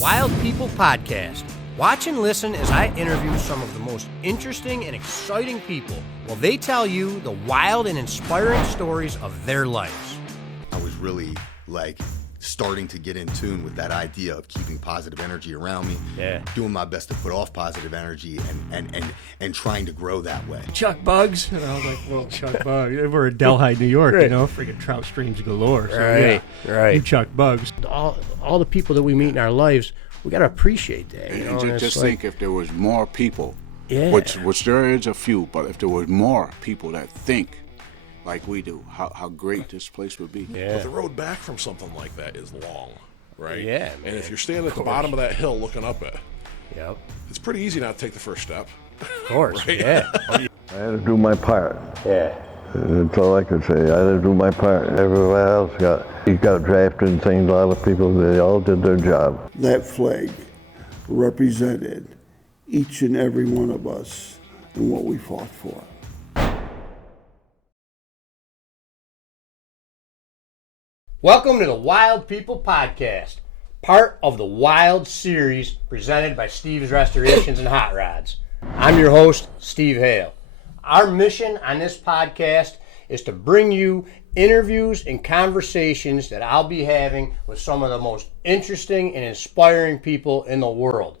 Wild People Podcast. Watch and listen as I interview some of the most interesting and exciting people while they tell you the wild and inspiring stories of their lives. I was really starting to get in tune with that idea of keeping positive energy around me, doing my best to put off positive energy and trying to grow that way. Chuck bugs. And I was like, well, Chuck bugs. We're in Delhi, New York, Right. you know, freaking trout streams galore. So, Right. You Chuck bugs. All the people that we meet in our lives, we got to appreciate that. You know? And just think if there was more people, Yeah. which there is a few, but if there was more people that think like we do, how great this place would be. Yeah. But the road back from something like that is long, right? Yeah, man. And if you're standing at the bottom of that hill looking up it, Yep. it's pretty easy not to take the first step. Of course. Right. Yeah. I had to do my part. Yeah. That's all I could say. I had to do my part. Everywhere else got drafted and things. A lot of people, they all did their job. That flag represented each and every one of us and what we fought for. Welcome to the Wild People Podcast, part of the Wild series presented by Steve's Restorations and Hot Rods. I'm your host, Steve Hale. Our mission on this podcast is to bring you interviews and conversations that I'll be having with some of the most interesting and inspiring people in the world.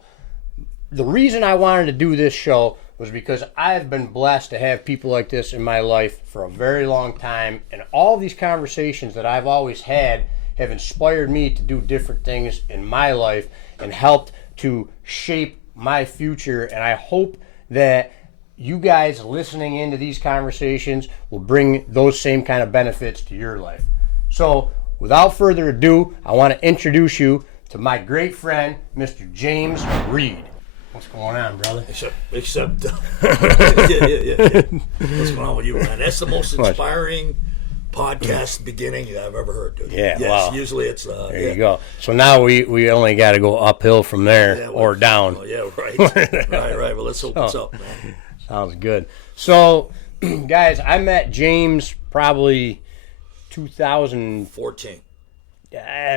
The reason I wanted to do this show was because I have been blessed to have people like this in my life for a very long time, and all these conversations that I've always had have inspired me to do different things in my life and helped to shape my future. And I hope that you guys listening into these conversations will bring those same kind of benefits to your life. So without further ado, I want to introduce you to my great friend, Mr. James Reid. What's going on, brother? Except yeah. What's going on with you, man? That's the most inspiring podcast beginning I've ever heard, dude. Yeah, yes, wow. Usually it's There you go. So now we only got to go uphill from there or down. Oh, yeah, right. right. Well, let's hope it's up, man. Sounds good. So, guys, I met James probably 14.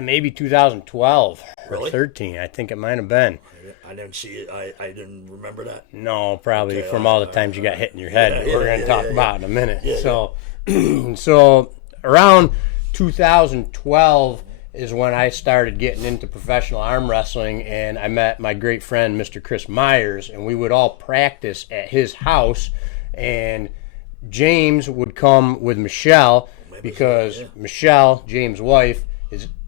maybe 2012 Really? or 13. I think it might have been. I didn't see it. I didn't remember that. No, probably Okay, from all the times you got hit in your head. Yeah, we're going to talk about in a minute. Yeah, So around 2012 is when I started getting into professional arm wrestling, and I met my great friend, Mr. Chris Myers, and we would all practice at his house, and James would come with Michelle because Michelle, James' wife,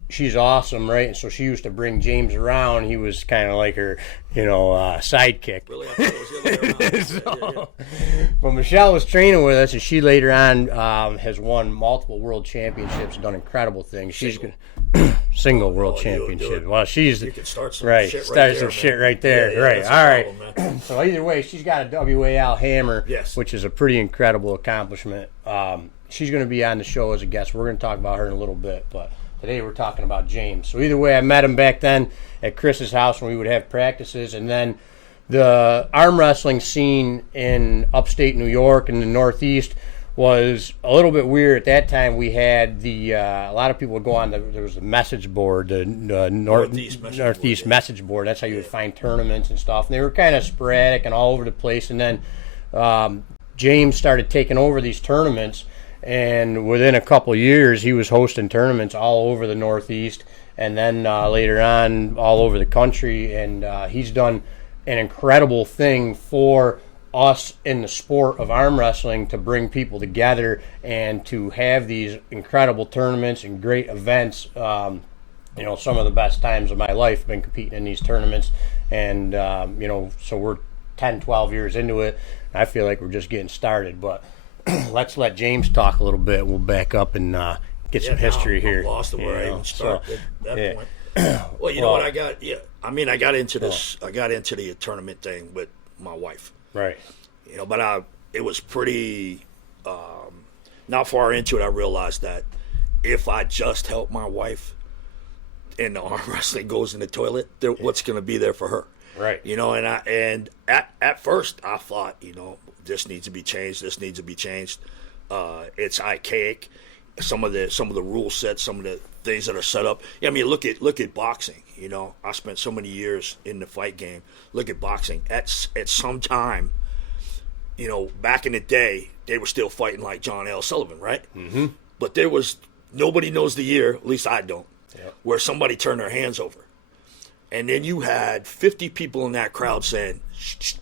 she's awesome, right? And so she used to bring James around. He was kind of like her, sidekick. Really? I thought it was the other way around. But Michelle was training with us, and she later on has won multiple world championships and done incredible things. She's single world championship. Well, she's You can start some right. shit right Start there, some man. shit right there. Yeah, right. that's All a right. problem, man. So either way, she's got a WAL hammer, Yes. which is a pretty incredible accomplishment. She's going to be on the show as a guest. We're going to talk about her in a little bit, but today we're talking about James. So either way, I met him back then at Chris's house when we would have practices, and then the arm wrestling scene in upstate New York and the Northeast was a little bit weird. At that time, we had a lot of people would go on, there was a message board, the Northeast message board. That's how you would find tournaments and stuff. And they were kind of sporadic and all over the place. And then James started taking over these tournaments, and within a couple of years, he was hosting tournaments all over the Northeast, and then later on all over the country. And he's done an incredible thing for us in the sport of arm wrestling to bring people together and to have these incredible tournaments and great events. Some of the best times of my life have been competing in these tournaments. And, so we're 10, 12 years into it. I feel like we're just getting started, but let's let James talk a little bit. We'll back up and get some history here. I'm lost to where I even started at that point. Well, you know what I got? Yeah, I mean, I got into this. I got into the tournament thing with my wife. Right. But it was pretty. Not far into it, I realized that if I just help my wife, and the arm wrestling goes in the toilet, what's going to be there for her? Right. And at first I thought, this needs to be changed. This needs to be changed. It's archaic. some of the rule sets, some of the things that are set up. I mean, look at boxing. You know, I spent so many years in the fight game. Look at boxing. At some time, you know, back in the day, they were still fighting like John L. Sullivan, right? Mm-hmm. But there was nobody knows the year, at least I don't, where somebody turned their hands over, and then you had 50 people in that crowd saying,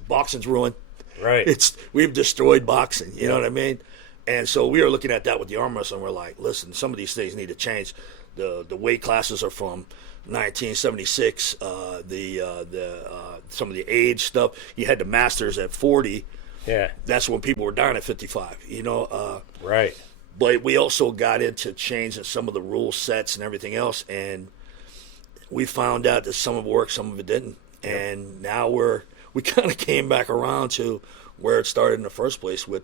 "Boxing's ruined. Right. We've destroyed boxing." You know what I mean? And so we were looking at that with the arm wrestling. We're like, listen, some of these things need to change. The weight classes are from 1976. Some of the age stuff. You had the masters at 40. Yeah. That's when people were dying at 55. You know. Right. But we also got into changing some of the rule sets and everything else, and we found out that some of it worked, some of it didn't. And now we kind of came back around to where it started in the first place with.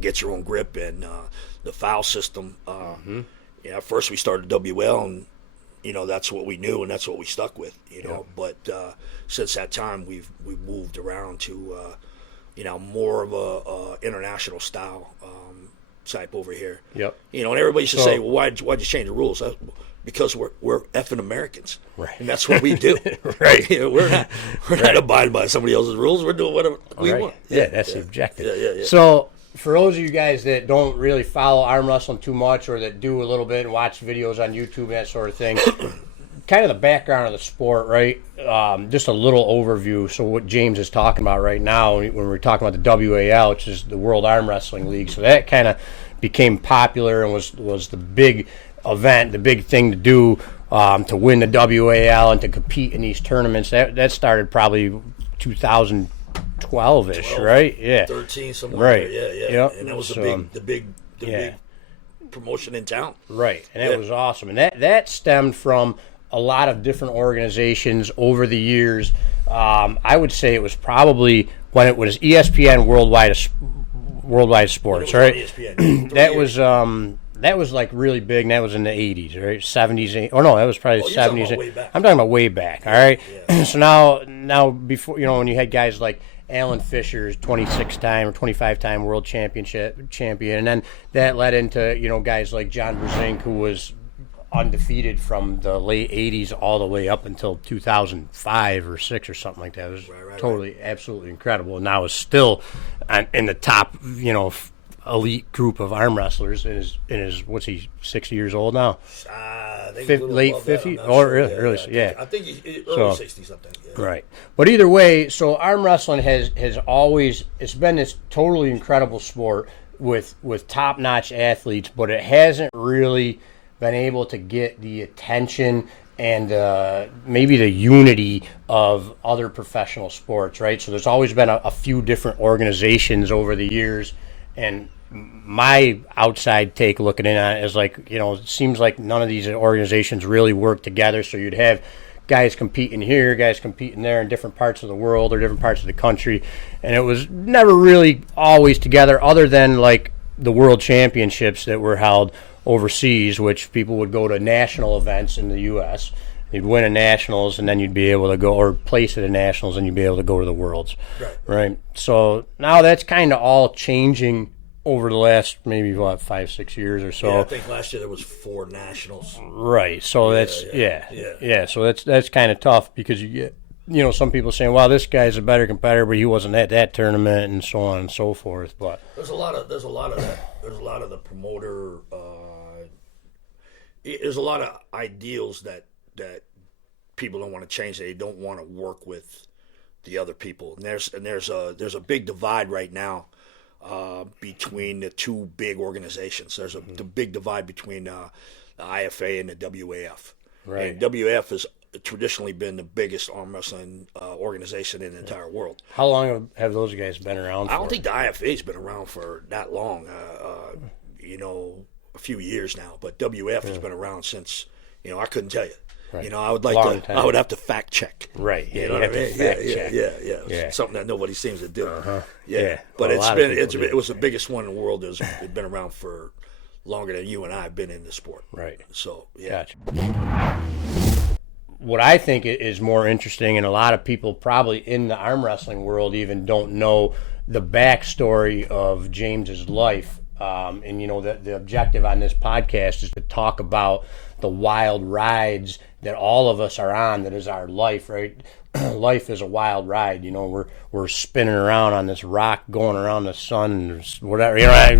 Get your own grip and the foul system. Yeah, first we started WL, and that's what we knew and that's what we stuck with. But since that time we've moved around to more of a international style type over here. Yep. And everybody should say, well, why'd you change the rules? Because we're effing Americans, right? And that's what we do, right? We're not abiding by somebody else's rules. We're doing whatever we want. Yeah, that's the objective. Yeah. So, for those of you guys that don't really follow arm wrestling too much, or that do a little bit and watch videos on YouTube and that sort of thing, kind of the background of the sport, right? Just a little overview. So what James is talking about right now, when we're talking about the WAL, which is the World Arm Wrestling League, so that kind of became popular and was the big event, the big thing to do to win the WAL and to compete in these tournaments. That started probably 2012-ish, right? Yeah. 13 somewhere. Right. Yeah. Yep. And that was So, the big promotion in town. Right. And that was awesome. And that stemmed from a lot of different organizations over the years. I would say it was probably when it was ESPN Worldwide Sports, right? ESPN. That was like really big, and that was in the 80s, right? 70s. Oh no, that was probably 70s. I'm talking about way back. All right. Yeah. So now before, when you had guys like Alan Fisher's 26-time or 25-time world champion, and then that led into guys like John Brzenk, who was undefeated from the late 80s all the way up until 2005 or 6 or something like that. It was totally, absolutely incredible. And now is still in the top, elite group of arm wrestlers. In his what's he, 60 years old now? I think late 50s or sure. early, yeah. I think he's early 60s. I think. Yeah. Right. But either way, so arm wrestling has always, it's been this totally incredible sport with top-notch athletes, but it hasn't really been able to get the attention and maybe the unity of other professional sports, right? So there's always been a few different organizations over the years, and my outside take looking in on it is like, it seems like none of these organizations really work together. So you'd have guys competing here, guys competing there in different parts of the world or different parts of the country, and it was never really always together, other than like the world championships that were held overseas, which people would go to national events in the U.S. You'd win a nationals, and then you'd be able to go, or place at the nationals, and you'd be able to go to the worlds. Right. So now that's kind of all changing over the last maybe 5-6 years or so. Yeah, I think last year there was 4 nationals. Right. So that's So that's kind of tough, because you get some people saying, "Well, this guy's a better competitor, but he wasn't at that tournament," and so on and so forth. But there's a lot of that. There's a lot of the promoter. There's a lot of ideals that people don't want to change. They don't want to work with the other people, and there's a big divide right now between the two big organizations. There's the big divide between the IFA and the WAF. Right. And WAF has traditionally been the biggest arm wrestling organization in the entire world. How long have those guys been around for? I don't think the IFA's been around for that long. A few years now, but WF has been around since, I couldn't tell you. Right. I would have to fact check. Right. You know what I mean? Yeah. Something that nobody seems to do. Yeah. But it was the biggest one in the world. It's been around for longer than you and I have been in the sport. Right. So, yeah. Gotcha. What I think is more interesting, and a lot of people probably in the arm wrestling world even don't know the backstory of James's life. And, you know, the objective on this podcast is to talk about the wild rides that all of us are on, that is our life, right? Life is a wild ride. You know, we're spinning around on this rock, going around the sun, and whatever. You know, in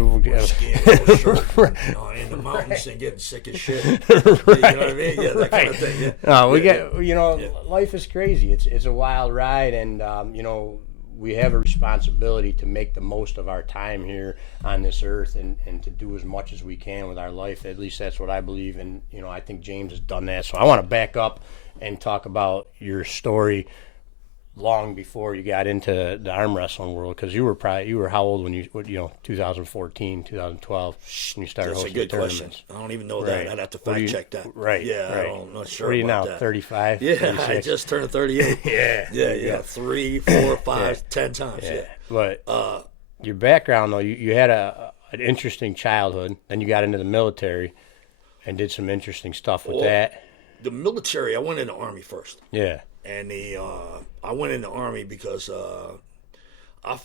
the mountains and getting sick as shit. You know what I mean? Yeah, that kind of thing. Yeah. You know, life is crazy. It's a wild ride, and you know, we have a responsibility to make the most of our time here on this earth, and to do as much as we can with our life. At least that's what I believe, and you know, I think James has done that. So I want to back up and talk about your story long before you got into the arm wrestling world, because you were how old when you 2014, 2012 when you started hosting tournaments? That's a good tournaments? question. I don't even know that. I'd have to fact check that. Right. Yeah, right. I'm not sure. What are you about now? that. 35. Yeah, 36? I just turned 38. yeah. 3, 4, 5, 10 times. Yeah. But your background, though, you had an interesting childhood. Then you got into the military and did some interesting stuff with that. The military, I went in the Army first. Yeah. And I went in the Army because and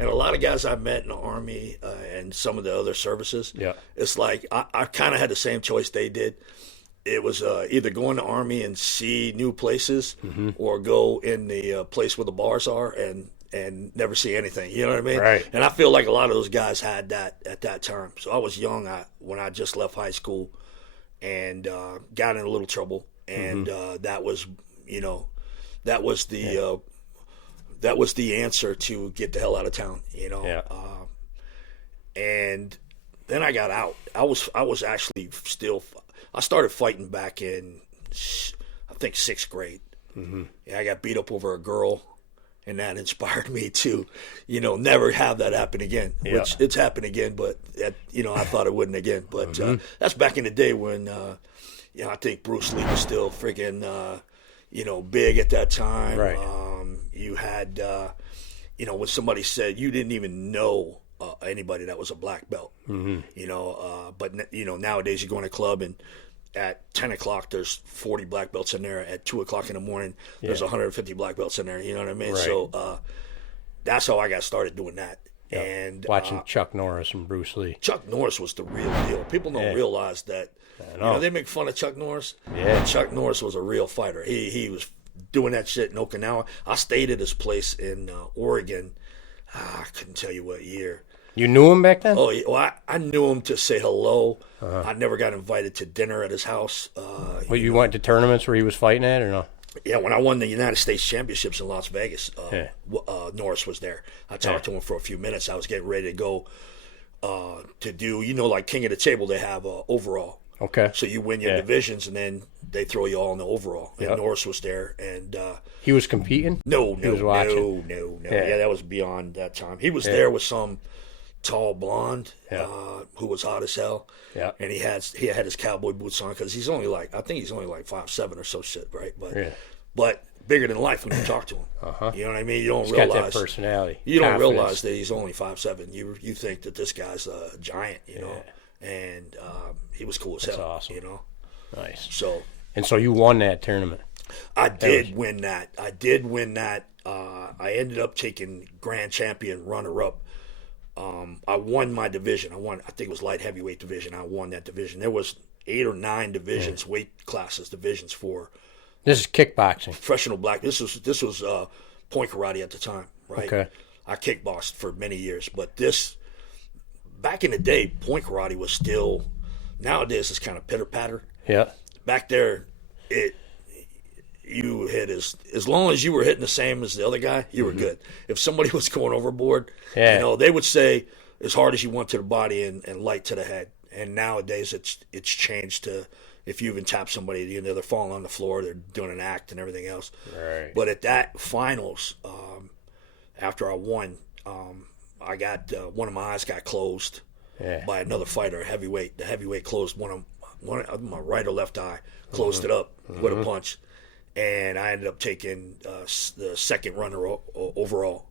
a lot of guys I met in the Army and some of the other services, it's like I kind of had the same choice they did. It was either go in the Army and see new places, or go in the place where the bars are and never see anything. You know what I mean? Right. And I feel like a lot of those guys had that at that time. So I was young when I just left high school and got in a little trouble. And that was, you know, that was the answer to get the hell out of town, you know. Yeah. And then I got out. I was actually still. I started fighting back in, I think, 6th grade. Yeah, I got beat up over a girl, and that inspired me to, you know, never have that happen again. Which it's happened again, but you know, I thought it wouldn't again. But that's back in the day when, you know, I think Bruce Lee was still freaking, you know, big at that time. Right. You had, you know, when somebody said you didn't even know anybody that was a black belt. You know, but you know, nowadays you go in a club and at 10 o'clock there's 40 black belts in there. At 2 o'clock in the morning there's 150 black belts in there. You know what I mean? Right. So that's how I got started doing that. Yep. And watching Chuck Norris and Bruce Lee. Chuck Norris was the real deal. People don't realize that. You know, they make fun of Chuck Norris. Yeah. But Chuck Norris was a real fighter. He was doing that shit in Okinawa. I stayed at his place in Oregon. I couldn't tell you what year. You knew him back then? Oh, yeah. Well, I knew him to say hello. I never got invited to dinner at his house. You went to tournaments where he was fighting at, or no? Yeah, when I won the United States Championships in Las Vegas, Norris was there. I talked to him for a few minutes. I was getting ready to go to do, you know, like King of the Table, they have overall. Okay. So you win your divisions, and then they throw you all in the overall. And Norris was there, and he was competing. No. He was watching. No. Yeah, that was beyond that time. He was there with some tall blonde who was hot as hell. Yeah. And he had his cowboy boots on because he's only like 5'7" or so shit, right? But bigger than life when you talk to him. You know what I mean? You don't He's realize got that personality. You don't realize that he's only 5'7". You think that this guy's a giant, you know. And he was cool as hell. That's awesome. You know. Nice. So you won that tournament. I did win that. I ended up taking grand champion, runner-up. I won my division. I think it was light heavyweight division. I won that division. There was 8 or 9 divisions, weight classes, divisions for. This is kickboxing. Professional black. This was point karate at the time, right? Okay. I kickboxed for many years, but this. Back in the day, point karate was still. Nowadays, it's kind of pitter patter. Yeah. Back there, you hit as long as you were hitting the same as the other guy, you were good. If somebody was going overboard, you know, they would say as hard as you want to the body and light to the head. And nowadays, it's changed to if you even tap somebody, you know, they're falling on the floor, they're doing an act and everything else. Right. But at that finals, after I won. I got one of my eyes got closed by another fighter, heavyweight. The heavyweight closed one of my right or left eye, closed it up with a punch, and I ended up taking the second overall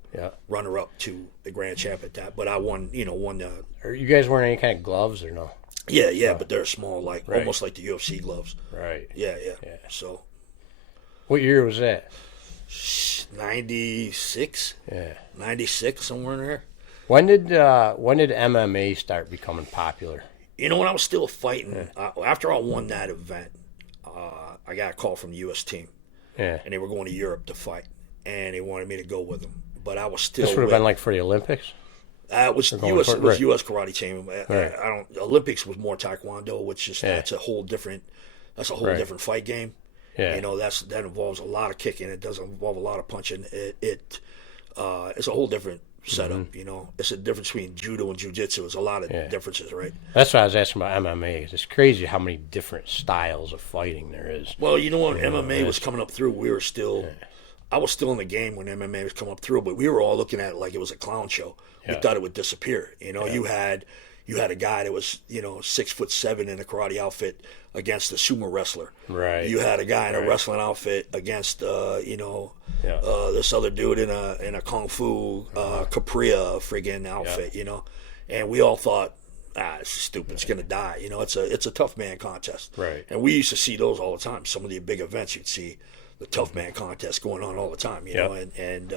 runner up to the grand champ at that. But I won the. Are you guys wearing any kind of gloves or no? Yeah, but they're small, like almost like the UFC gloves. Right. Yeah. So. What year was that? 96. Yeah. 96, somewhere in there. When did MMA start becoming popular? You know, when I was still fighting, after I won that event, I got a call from the U.S. team. Yeah. And they were going to Europe to fight. And they wanted me to go with them. But I was still. This would have been like for the Olympics? It was U.S. karate team. Right. Olympics was more taekwondo, which is that's a whole different different fight game. Yeah. You know, that involves a lot of kicking. It doesn't involve a lot of punching. It's a whole different setup. You know, it's a difference between judo and jiu-jitsu. There's a lot of differences, right? That's why I was asking about MMA. It's crazy how many different styles of fighting there is. Well, you know, when MMA was coming up through, we were still. I was still in the game when MMA was coming up through, but we were all looking at it like it was a clown show. We thought it would disappear. You know, you had a guy that was 6'7" in a karate outfit against a sumo wrestler. Right. You had a guy in a wrestling outfit against this other dude in a kung fu Capria friggin' outfit. You know, and we all thought, it's stupid. It's gonna die. You know, it's a tough man contest. Right. And we used to see those all the time. Some of the big events you'd see the tough man contest going on all the time. You know, and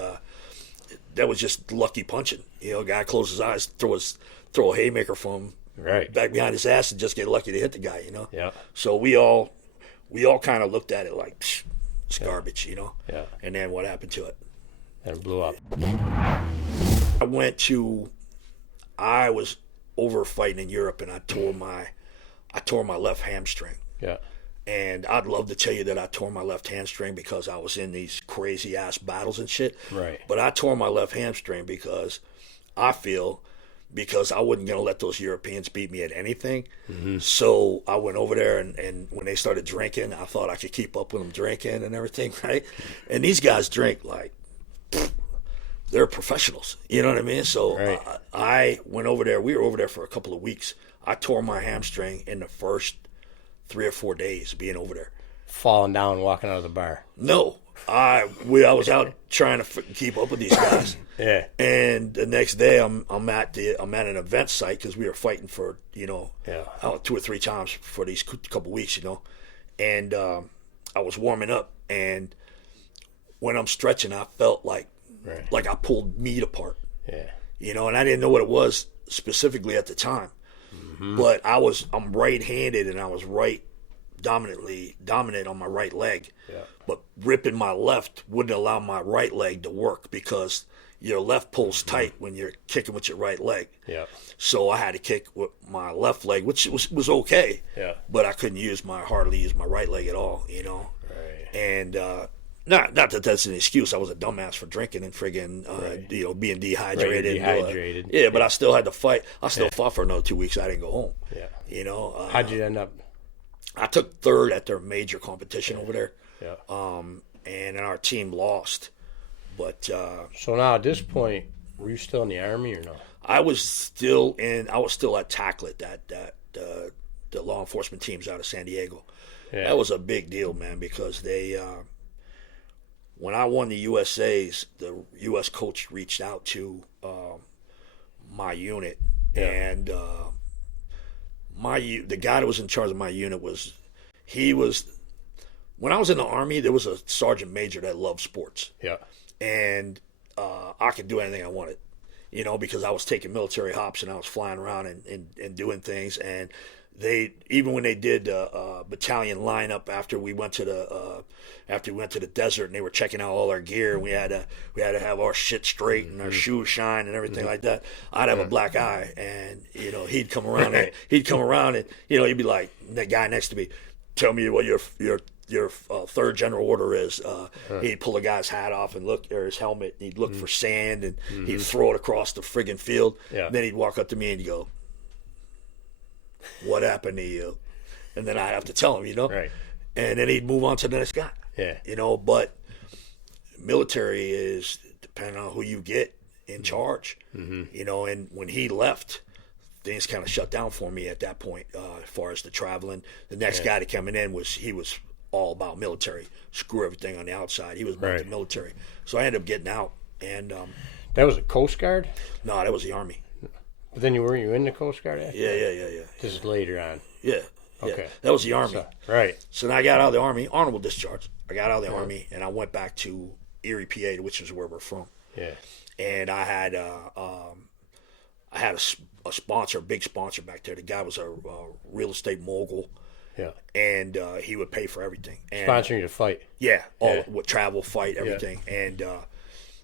that was just lucky punching. You know, a guy close his eyes, throw a haymaker from back behind his ass and just get lucky to hit the guy. You know. Yeah. So we all kind of looked at it like it's garbage. You know. Yeah. And then what happened to it? And it blew up. I was over fighting in Europe and I tore my left hamstring. Yeah. And I'd love to tell you that I tore my left hamstring because I was in these crazy ass battles and shit. Right. But I tore my left hamstring because I wasn't going to let those Europeans beat me at anything. Mm-hmm. So I went over there and when they started drinking, I thought I could keep up with them drinking and everything, right? And these guys drink like, they're professionals. You know what I mean? So I went over there. We were over there for a couple of weeks. I tore my hamstring in the first 3 or 4 days being over there. Falling down, walking out of the bar. No, I was out trying to keep up with these guys. Yeah. And the next day, I'm at an event site because we were fighting for 2 or 3 times for these couple weeks, you know. And I was warming up, and when I'm stretching, I felt like I pulled meat apart. Yeah. You know, and I didn't know what it was specifically at the time. Mm-hmm. But I'm right-handed and I was dominant on my right leg. Yeah. But ripping my left wouldn't allow my right leg to work because your left pulls tight when you're kicking with your right leg. Yeah. So I had to kick with my left leg, which was okay. Yeah. But I couldn't hardly use my right leg at all, you know. Right. And not that that's an excuse. I was a dumbass for drinking and friggin' being dehydrated. Dehydrated. But I still had to fight. I still fought for another 2 weeks. I didn't go home. Yeah. You know. How'd you end up? I took 3rd at their major competition over there. Yeah. And our team lost. But so now at this point, were you still in the Army or no? I was still at TACLET, the law enforcement teams out of San Diego. Yeah. That was a big deal, man, because they when I won the USAs, the US coach reached out to my unit, and the guy that was in charge of my unit when I was in the Army, there was a sergeant major that loved sports. Yeah. And I could do anything I wanted, you know, because I was taking military hops and I was flying around and doing things. And even when they did battalion lineup after we went to the desert and they were checking out all our gear, and we had to have our shit straight and our shoes shine and everything like that. I'd have a black eye, and you know he'd come around and he'd be like, the guy next to me, tell me what your third general order is. He'd pull a guy's hat off and look, or his helmet, and he'd look for sand, and he'd throw it across the friggin' field. Yeah. Then he'd walk up to me and he'd go, "What happened to you?" And then I'd have to tell him, you know. Right. And then he'd move on to the next guy. Yeah. You know, but military is depending on who you get in charge. Mm-hmm. You know, and when he left, things kind of shut down for me at that point, as far as the traveling. The next guy that coming in was all about military. Screw everything on the outside. He was about the military. So I ended up getting out. And that was a Coast Guard? No, that was the Army. But then you were in the Coast Guard after? Yeah. This is later on. Yeah. Okay. That was the Army. So then I got out of the Army, honorable discharge. I got out of the Army and I went back to Erie, PA, which is where we're from. Yeah. And I had I had a sponsor, a big sponsor back there. The guy was a real estate mogul. Yeah. And he would pay for everything. And, sponsoring you to fight. Yeah, with travel, fight, everything. Yeah. And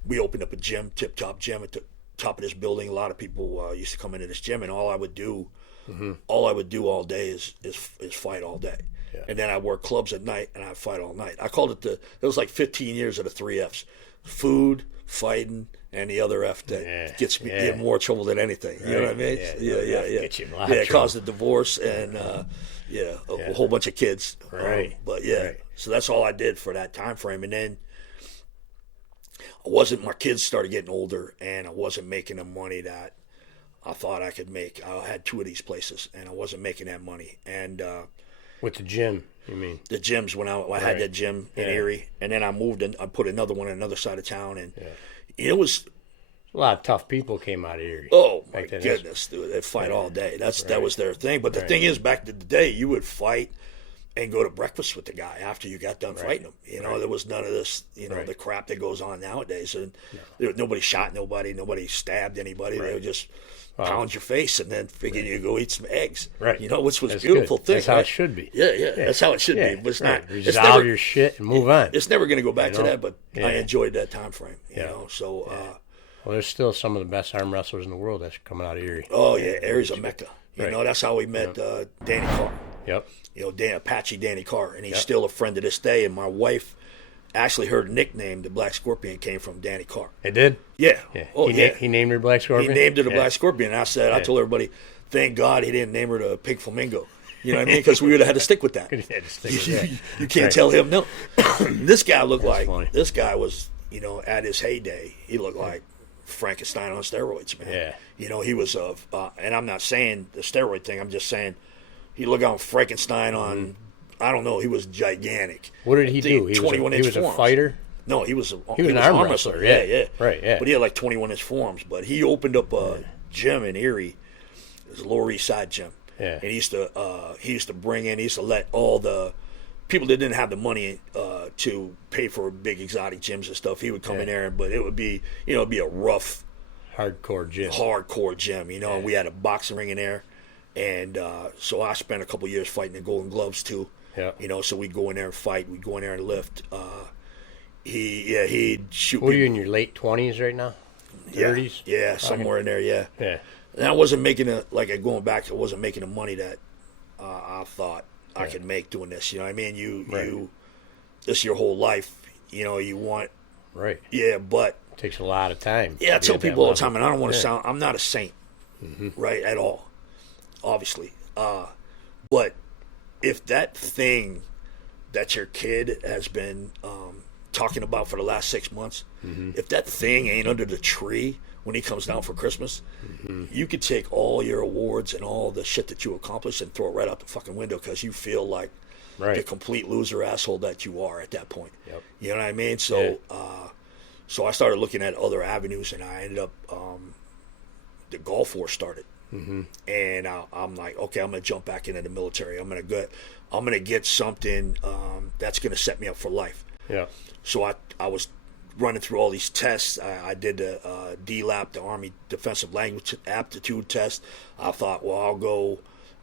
we opened up a gym, tip-top gym at the top of this building. A lot of people used to come into this gym, and all I would do all day is fight all day. Yeah. And then I work clubs at night, and I fight all night. I called it it was like 15 years of the 3 Fs: food, fighting, and the other F that gets me in more trouble than anything. You know what I mean? Yeah. It caused a divorce and a whole bunch of kids. Right. So that's all I did for that time frame. And then my kids started getting older, and I wasn't making the money that I thought I could make. I had 2 of these places, and I wasn't making that money. And with the gym, you mean? The gyms, when I had that gym in Erie, and then I moved and I put another one on another side of town, and it was a lot of tough people came out of Erie. Oh my goodness, dude! They fight all day. That was their thing. But the thing is, back in the day, you would fight and go to breakfast with the guy after you got done fighting him. You know, there was none of this, the crap that goes on nowadays. And nobody shot nobody stabbed anybody. They would just pound your face and then figure you go eat some eggs. Right. Which was a beautiful thing. That's how it should be. Yeah. That's how it should be. But it's not. Resolve your shit and move on. It's never going to go back to that. But I enjoyed that time frame. You know. So. Well, there's still some of the best arm wrestlers in the world that's coming out of Erie. Oh yeah, Erie's a mecca. You know, that's how we met Danny Carr. Yep. Apache Danny Carr, and he's still a friend to this day. And my wife, actually, her nickname, the Black Scorpion, came from Danny Carr. It did? Yeah. Oh, he named her Black Scorpion? He named her the Black Scorpion. And I told everybody, thank God he didn't name her the Pink Flamingo. You know what I mean? Because we would have had to stick with that. You can't tell him no. This guy this guy was, at his heyday, he looked like Frankenstein on steroids, man. Yeah. He was and I'm not saying the steroid thing. I'm just saying he looked on Frankenstein on. I don't know. He was gigantic. What did he do? He was a fighter. No, he was an arm wrestler. Yeah. Right. Yeah. But he had like 21-inch forearms. But he opened up a gym in Erie. It was a Lower East Side gym. Yeah. And he used to bring in. He used to let all the people that didn't have the money to pay for big exotic gyms and stuff. He would come in there, but it would be it'd be a rough, hardcore gym. And we had a boxing ring in there. And so I spent a couple years fighting in Golden Gloves too. Yeah. So we'd go in there and fight. We'd go in there and lift. He'd shoot. What are you in your late 20s right now? 30s? Yeah, somewhere in there. Yeah. Yeah. And I wasn't making going back. I wasn't making the money that I thought I could make doing this. You know what I mean? You this your whole life. You want. Right. Yeah, but it takes a lot of time. Yeah, I tell people all the time, and I don't want to sound. I'm not a saint, right, at all. Obviously, but if that thing that your kid has been talking about for the last 6 months, if that thing ain't under the tree when he comes down for Christmas, you could take all your awards and all the shit that you accomplished and throw it right out the fucking window because you feel like the complete loser asshole that you are at that point. Yep. You know what I mean? So, so I started looking at other avenues, and I ended up the Gulf War started. And I'm like, okay, I'm gonna jump back into the military. I'm gonna get something that's gonna set me up for life. Yeah. So I was running through all these tests. I did the DLAP, the Army Defensive Language Aptitude Test. I thought, well,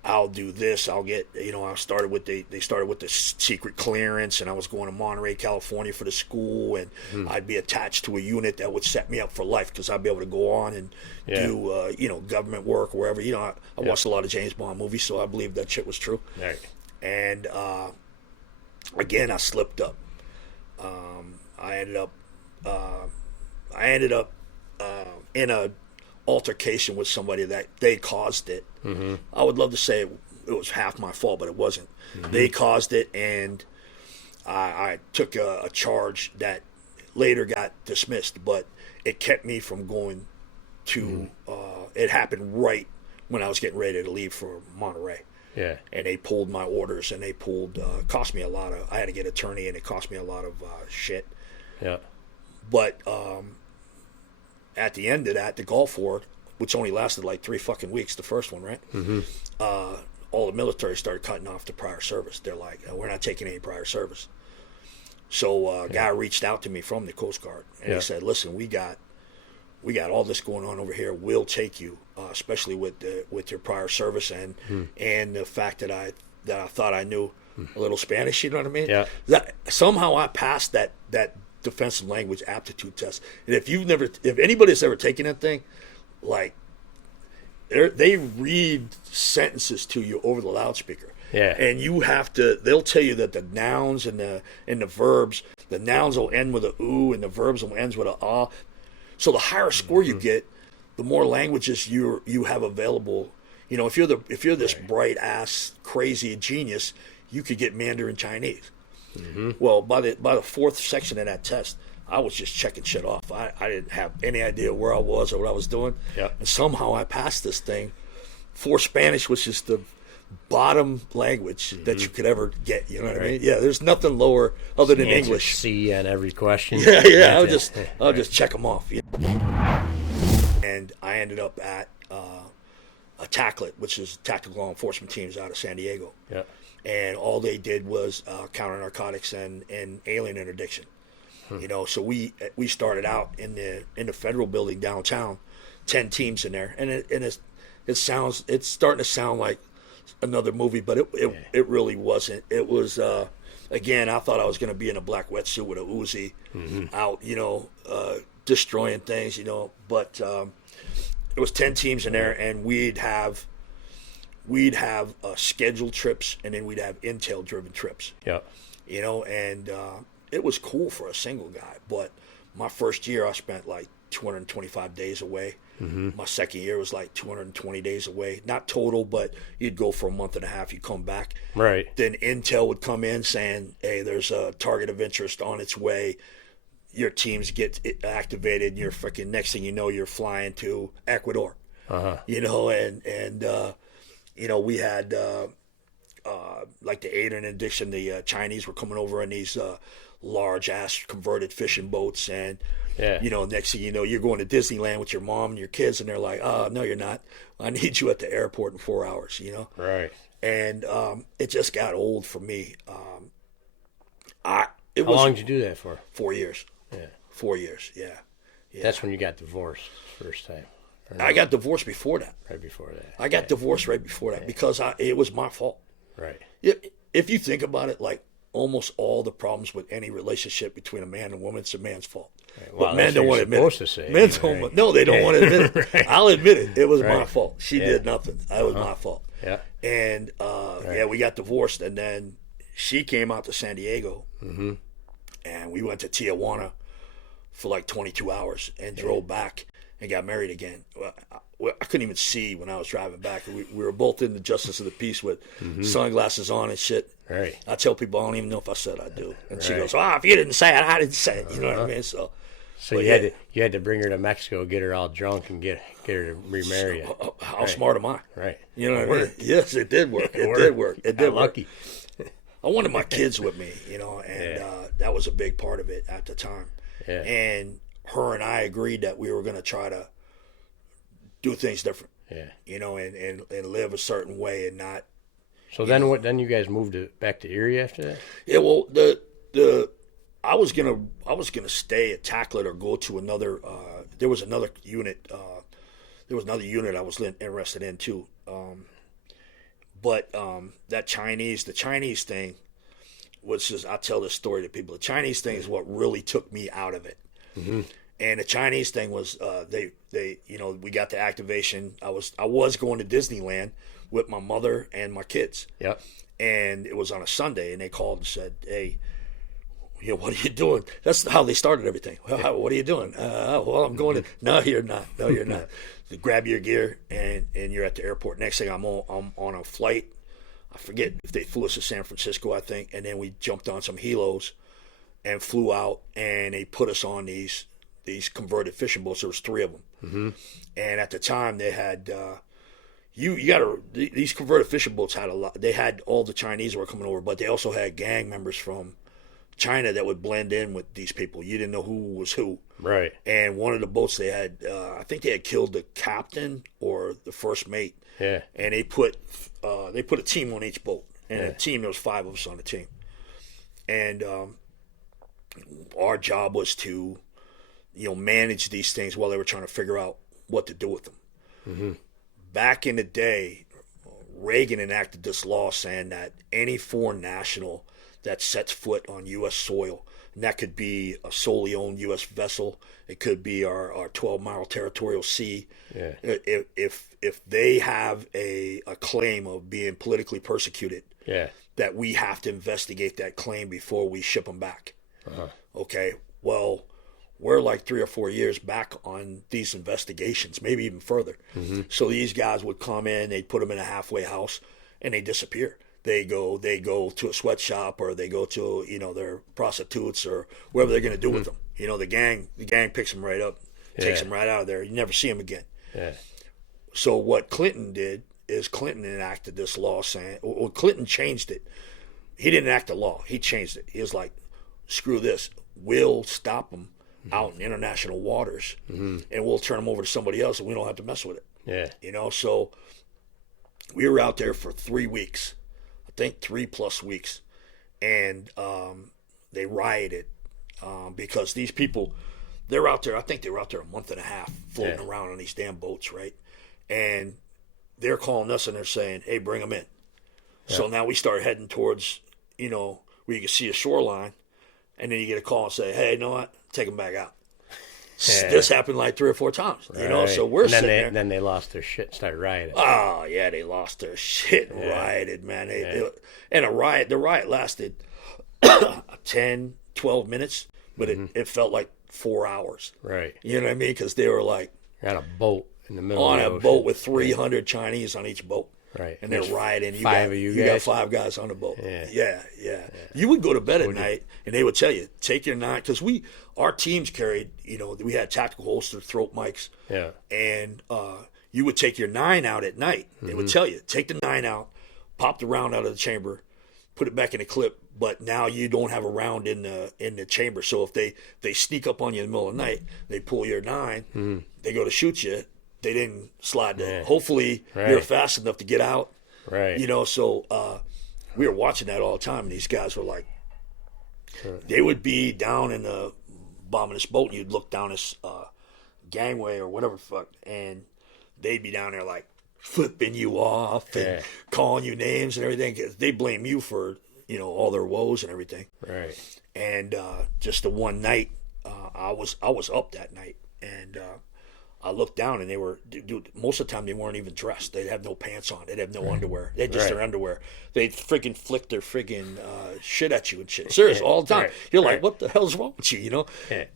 I'll do this. I'll get, I started with they started with the secret clearance, and I was going to Monterey, California for the school, and I'd be attached to a unit that would set me up for life because I'd be able to go on and do, government work or wherever. I watched a lot of James Bond movies, so I believe that shit was true. Right. And again, I slipped up. I ended up in a altercation with somebody that they caused it. I would love to say it was half my fault, but it wasn't. They caused it, and I took a charge that later got dismissed, but it kept me from going to it happened right when I was getting ready to leave for Monterey. Yeah. And they pulled my orders, and they cost me a lot of, I had to get an attorney, and it cost me a lot of shit. Yeah. But at the end of that, the Gulf War, which only lasted like 3 fucking weeks, the first one, right? All the military started cutting off the prior service. They're like, we're not taking any prior service. So a guy reached out to me from the Coast Guard, and he said, listen, we got we got all this going on over here. We'll take you, especially with your prior service and the fact that I thought I knew a little Spanish. You know what I mean? Yeah. That somehow I passed that defensive language aptitude test. And if anybody's ever taken that thing, like they read sentences to you over the loudspeaker. Yeah. And you have to. They'll tell you that the nouns and the verbs. The nouns will end with a "oo" and the verbs will end with a "ah." So the higher score you get, the more languages you have available. You know, if you're this bright ass crazy genius, you could get Mandarin Chinese. Well, by the fourth section of that test, I was just checking shit off. I didn't have any idea where I was or what I was doing. Yep. And somehow I passed this thing for Spanish, which is the bottom language that you could ever get. You know what I mean? Yeah, there's nothing lower other than English. C on every question. Yeah. I'll just check them off. And I ended up at a TACLET, which is Tactical Law Enforcement Teams out of San Diego. Yeah. And all they did was counter narcotics and alien interdiction. You know, so we started out in the federal building downtown, 10 teams in there, and it's starting to sound like another movie, but it really wasn't. It was again, I thought I was going to be in a black wetsuit with a Uzi out, you know, destroying things, you know, but it was 10 teams in there, and we'd have scheduled trips, and then we'd have intel driven trips. Yeah. You know, and it was cool for a single guy, but my first year I spent like 225 days away. My second year was like 220 days away. Not total, but you'd go for a month and a half, you'd come back. Right. Then intel would come in saying, hey, there's a target of interest on its way. Your teams get activated, and you're freaking, next thing you know, you're flying to Ecuador. You know, and you know, we had like the alien addiction, the Chinese were coming over in these large ass converted fishing boats, and you know, next thing you know, you're going to Disneyland with your mom and your kids, and they're like, oh, no, you're not. I need you at the airport in 4 hours, you know? Right. And it just got old for me. How long did you do that for? 4 years. Yeah. 4 years, yeah. That's when you got divorced first time. No? I got divorced before that. Right before that. I got divorced right before that because it was my fault. Right. If you think about it, like almost all the problems with any relationship between a man and a woman, it's a man's fault. Right. Well, but men don't want to admit it. To say, men don't. No, they don't want to admit it. Right. I'll admit it. It was my fault. She did nothing. It was my fault. Yeah. And we got divorced, and then she came out to San Diego, and we went to Tijuana for like 22 hours and drove back and got married again. I couldn't even see when I was driving back. We were both in the justice of the peace with sunglasses on and shit. Right. I tell people I don't even know if I said I do, and she goes, "Oh, if you didn't say it, I didn't say it." You know what I mean? So you had to bring her to Mexico, get her all drunk, and get her to remarry you. How smart am I? Right. You know what I mean? Yes, it did work. It did work. It did work. Lucky. I wanted my kids with me, you know, and that was a big part of it at the time. Yeah. And her and I agreed that we were going to try to do things different. Yeah. You know, and live a certain way and not. So then what? Then you guys moved back to Erie after that? Yeah. Well, I was gonna stay at TACLET or go to another. There was another unit. There was another unit I was interested in too. But the Chinese thing, which is, I tell this story to people. The Chinese thing is what really took me out of it. And the Chinese thing was they you know, we got the activation. I was going to Disneyland with my mother and my kids. Yep. And it was on a Sunday, and they called and said, "Hey, you know, what are you doing?" That's how they started everything. Well, what are you doing? Well, I'm going to. No, you're not. No, you're not. They grab your gear, and you're at the airport. Next thing I'm on a flight. I forget if they flew us to San Francisco, I think, and then we jumped on some helos and flew out, and they put us on these converted fishing boats. There was 3 of them, and at the time they had. These converted fishing boats had a lot. They had all the Chinese that were coming over, but they also had gang members from China that would blend in with these people. You didn't know who was who. Right. And one of the boats they had, I think they had killed the captain or the first mate. Yeah. And they put a team on each boat, and a team, there was 5 of us on the team, and our job was to manage these things while they were trying to figure out what to do with them. Back in the day, Reagan enacted this law saying that any foreign national that sets foot on U.S. soil, and that could be a solely owned U.S. vessel, it could be our 12-mile territorial sea. Yeah. If they have a claim of being politically persecuted, that we have to investigate that claim before we ship them back. Okay, well, we're like 3 or 4 years back on these investigations, maybe even further. So these guys would come in, they'd put them in a halfway house, and they disappear. They go to a sweatshop, or they go to their prostitutes, or whatever they're going to do with them. The gang picks them right up, takes them right out of there. You never see them again. So what Clinton did is Clinton enacted this law saying, well, Clinton changed it. He didn't enact the law. He changed it. He was like, screw this. We'll stop them out in international waters, and we'll turn them over to somebody else, and we don't have to mess with it. So we were out there for 3 weeks. I think 3+ weeks, and they rioted because these people, they're out there. I think they were out there a month and a half floating around on these damn boats, right? And they're calling us and they're saying, "Hey, bring them in." So now we start heading towards, where you can see a shoreline, and then you get a call and say, "Hey, you know what? Take them back out." This happened like 3 or 4 times, So we're sitting there. Then they lost their shit and started rioting. Oh yeah, they lost their shit and rioted, man. And the riot lasted 10, 12 minutes, but it felt like 4 hours. Right. You know what I mean? Because they were like on a boat in the middle on of the a ocean. boat with 300 Chinese on each boat. Right. And they're rioting. You got 5 guys on the boat. Yeah. You would go to bed at night, and they would tell you, take your 9, because our teams carried, we had tactical holster, throat mics. Yeah. And you would take your 9 out at night. They would tell you, take the 9 out, pop the round out of the chamber, put it back in the clip, but now you don't have a round in the chamber. So if they sneak up on you in the middle of the night, they pull your 9, they go to shoot you, they didn't slide the hopefully you're fast enough to get out. Right. So we were watching that all the time, and these guys were like, they would be down in the bottom of this boat, and you'd look down this gangway or whatever the fuck, and they'd be down there like flipping you off and calling you names and everything. 'Cause they blame you for all their woes and everything. Right. And just the one night, I was up that night, and I looked down, and they were, dude, most of the time they weren't even dressed. They'd have no pants on. They'd have no underwear. They'd just their underwear. They'd freaking flick their freaking shit at you and shit. Serious, all the time. You're like, what the hell's wrong with you,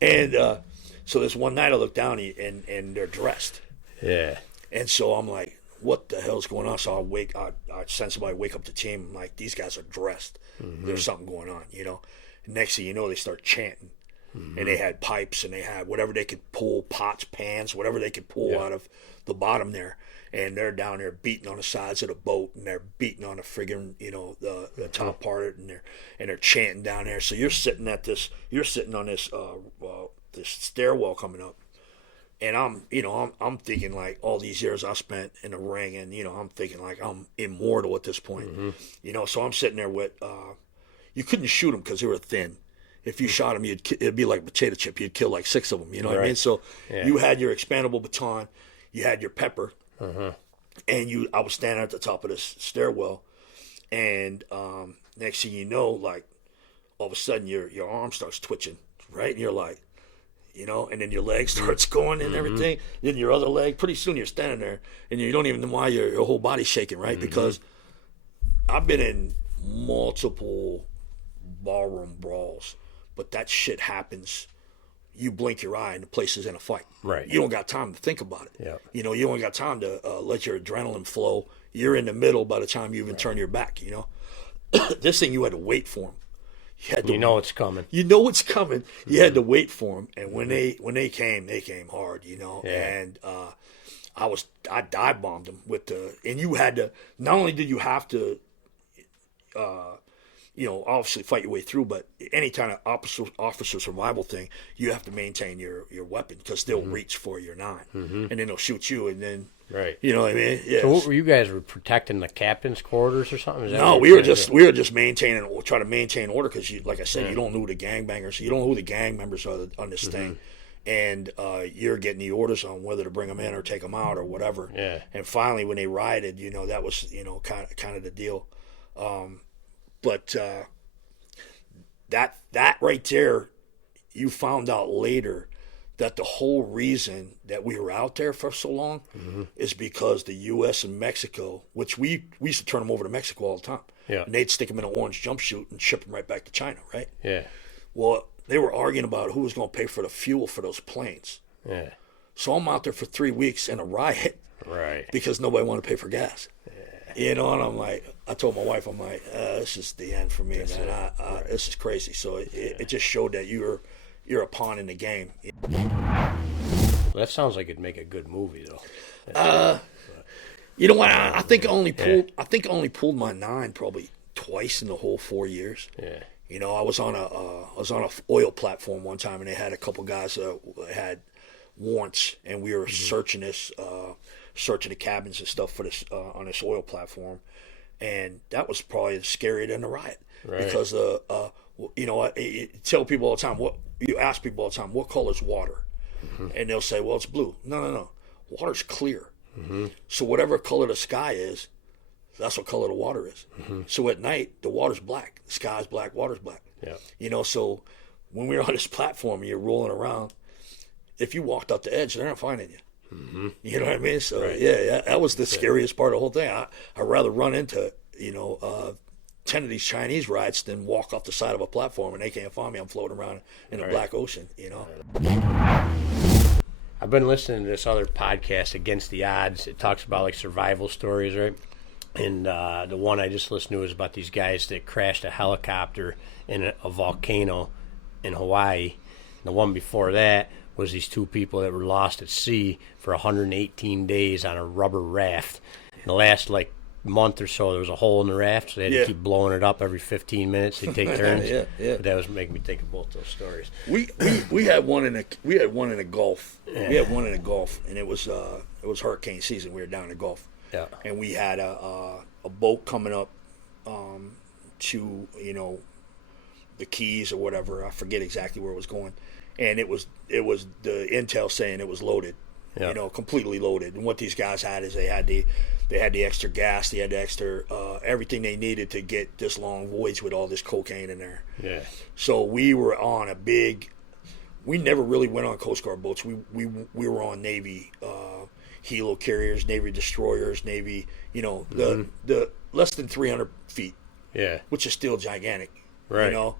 And so this one night I looked down, and they're dressed. Yeah. And so I'm like, what the hell's going on? So I send somebody wake up the team. I'm like, these guys are dressed. There's something going on, And next thing you know, they start chanting. And they had pipes, and they had whatever they could pull, pots, pans, whatever they could pull out of the bottom there. And they're down there beating on the sides of the boat, and they're beating on the friggin', the top part of it, and they're chanting down there. So you're sitting on this this stairwell coming up, and I'm thinking like all these years I spent in the ring, and I'm thinking like I'm immortal at this point, So I'm sitting there with you couldn't shoot them because they were thin. If you shot them, it'd be like a potato chip. You'd kill like 6 of them. You know what I mean? So you had your expandable baton, you had your pepper, and I was standing at the top of this stairwell, and next thing you know, like all of a sudden your arm starts twitching, right? And you're like, and then your leg starts going and everything. Then your other leg. Pretty soon you're standing there, and you don't even know why your whole body's shaking, right? Because I've been in multiple ballroom brawls. But that shit happens. You blink your eye and the place is in a fight. Right. You don't got time to think about it. Yeah. You only got time to let your adrenaline flow. You're in the middle by the time you even turn your back. This thing you had to wait for them. You know it's coming. You know it's coming. You had to wait for them. And when they came hard. And I dive bombed them and you had to. Not only did you have to. Obviously fight your way through, but any kind of officer survival thing, you have to maintain your weapon because they'll reach for your 9, and then they'll shoot you, and then you know what I mean? Yeah. So what were you guys protecting the captain's quarters or something? No, we were just trying to maintain order because, like I said, you don't know who the gangbangers, you don't know who the gang members are on this thing, and you're getting the orders on whether to bring them in or take them out or whatever. Yeah. And finally, when they rioted, that was kind of the deal. But that right there, you found out later that the whole reason that we were out there for so long is because the U.S. and Mexico, which we used to turn them over to Mexico all the time. Yeah. And they'd stick them in an orange jumpsuit and ship them right back to China, right? Yeah. Well, they were arguing about who was going to pay for the fuel for those planes. Yeah. So I'm out there for 3 weeks in a riot Right. because nobody wanted to pay for gas. Yeah. And I'm like, I told my wife, I'm like, this is the end for me, man. This is crazy. So it just showed that you're a pawn in the game. Well, that sounds like it'd make a good movie, though. You know what? I think I only pulled my 9 probably twice in the whole 4 years. Yeah. I was on a oil platform one time, and they had a couple guys that had warrants, and we were searching the cabins and stuff for this on this oil platform, and that was probably scarier than the riot, Right. because you tell people all the time, you ask people all the time, what color is water, and they'll say, well, it's blue. No, water's clear. So whatever color the sky is, that's what color the water is. So at night, the water's black. The sky's black, water's black. Yeah. So when we were on this platform and you're rolling around, if you walked up the edge, they're not finding you. You know what I mean? So, Right. yeah, that was the scariest part of the whole thing. I'd rather run into, 10 of these Chinese riots than walk off the side of a platform and they can't find me. I'm floating around in the black ocean, I've been listening to this other podcast, Against the Odds. It talks about like survival stories, right? And the one I just listened to is about these guys that crashed a helicopter in a volcano in Hawaii. And the one before that was these 2 people that were lost at sea for 118 days on a rubber raft. In the last month or so, there was a hole in the raft, so they had to keep blowing it up every 15 minutes. They'd take turns. Yeah. But that was making me think of both those stories. We had one in a Gulf. Yeah. We had one in a Gulf, and it was hurricane season. We were down in the Gulf. Yeah. And we had a boat coming up to the Keys or whatever. I forget exactly where it was going, and it was the intel saying it was loaded, completely loaded. And what these guys had is they had the extra gas, they had the extra everything they needed to get this long voyage with all this cocaine in there. Yeah. So we were on a big. We never really went on Coast Guard boats. We were on Navy. Helo carriers, Navy destroyers, Navy, the less than 300 feet, which is still gigantic, right?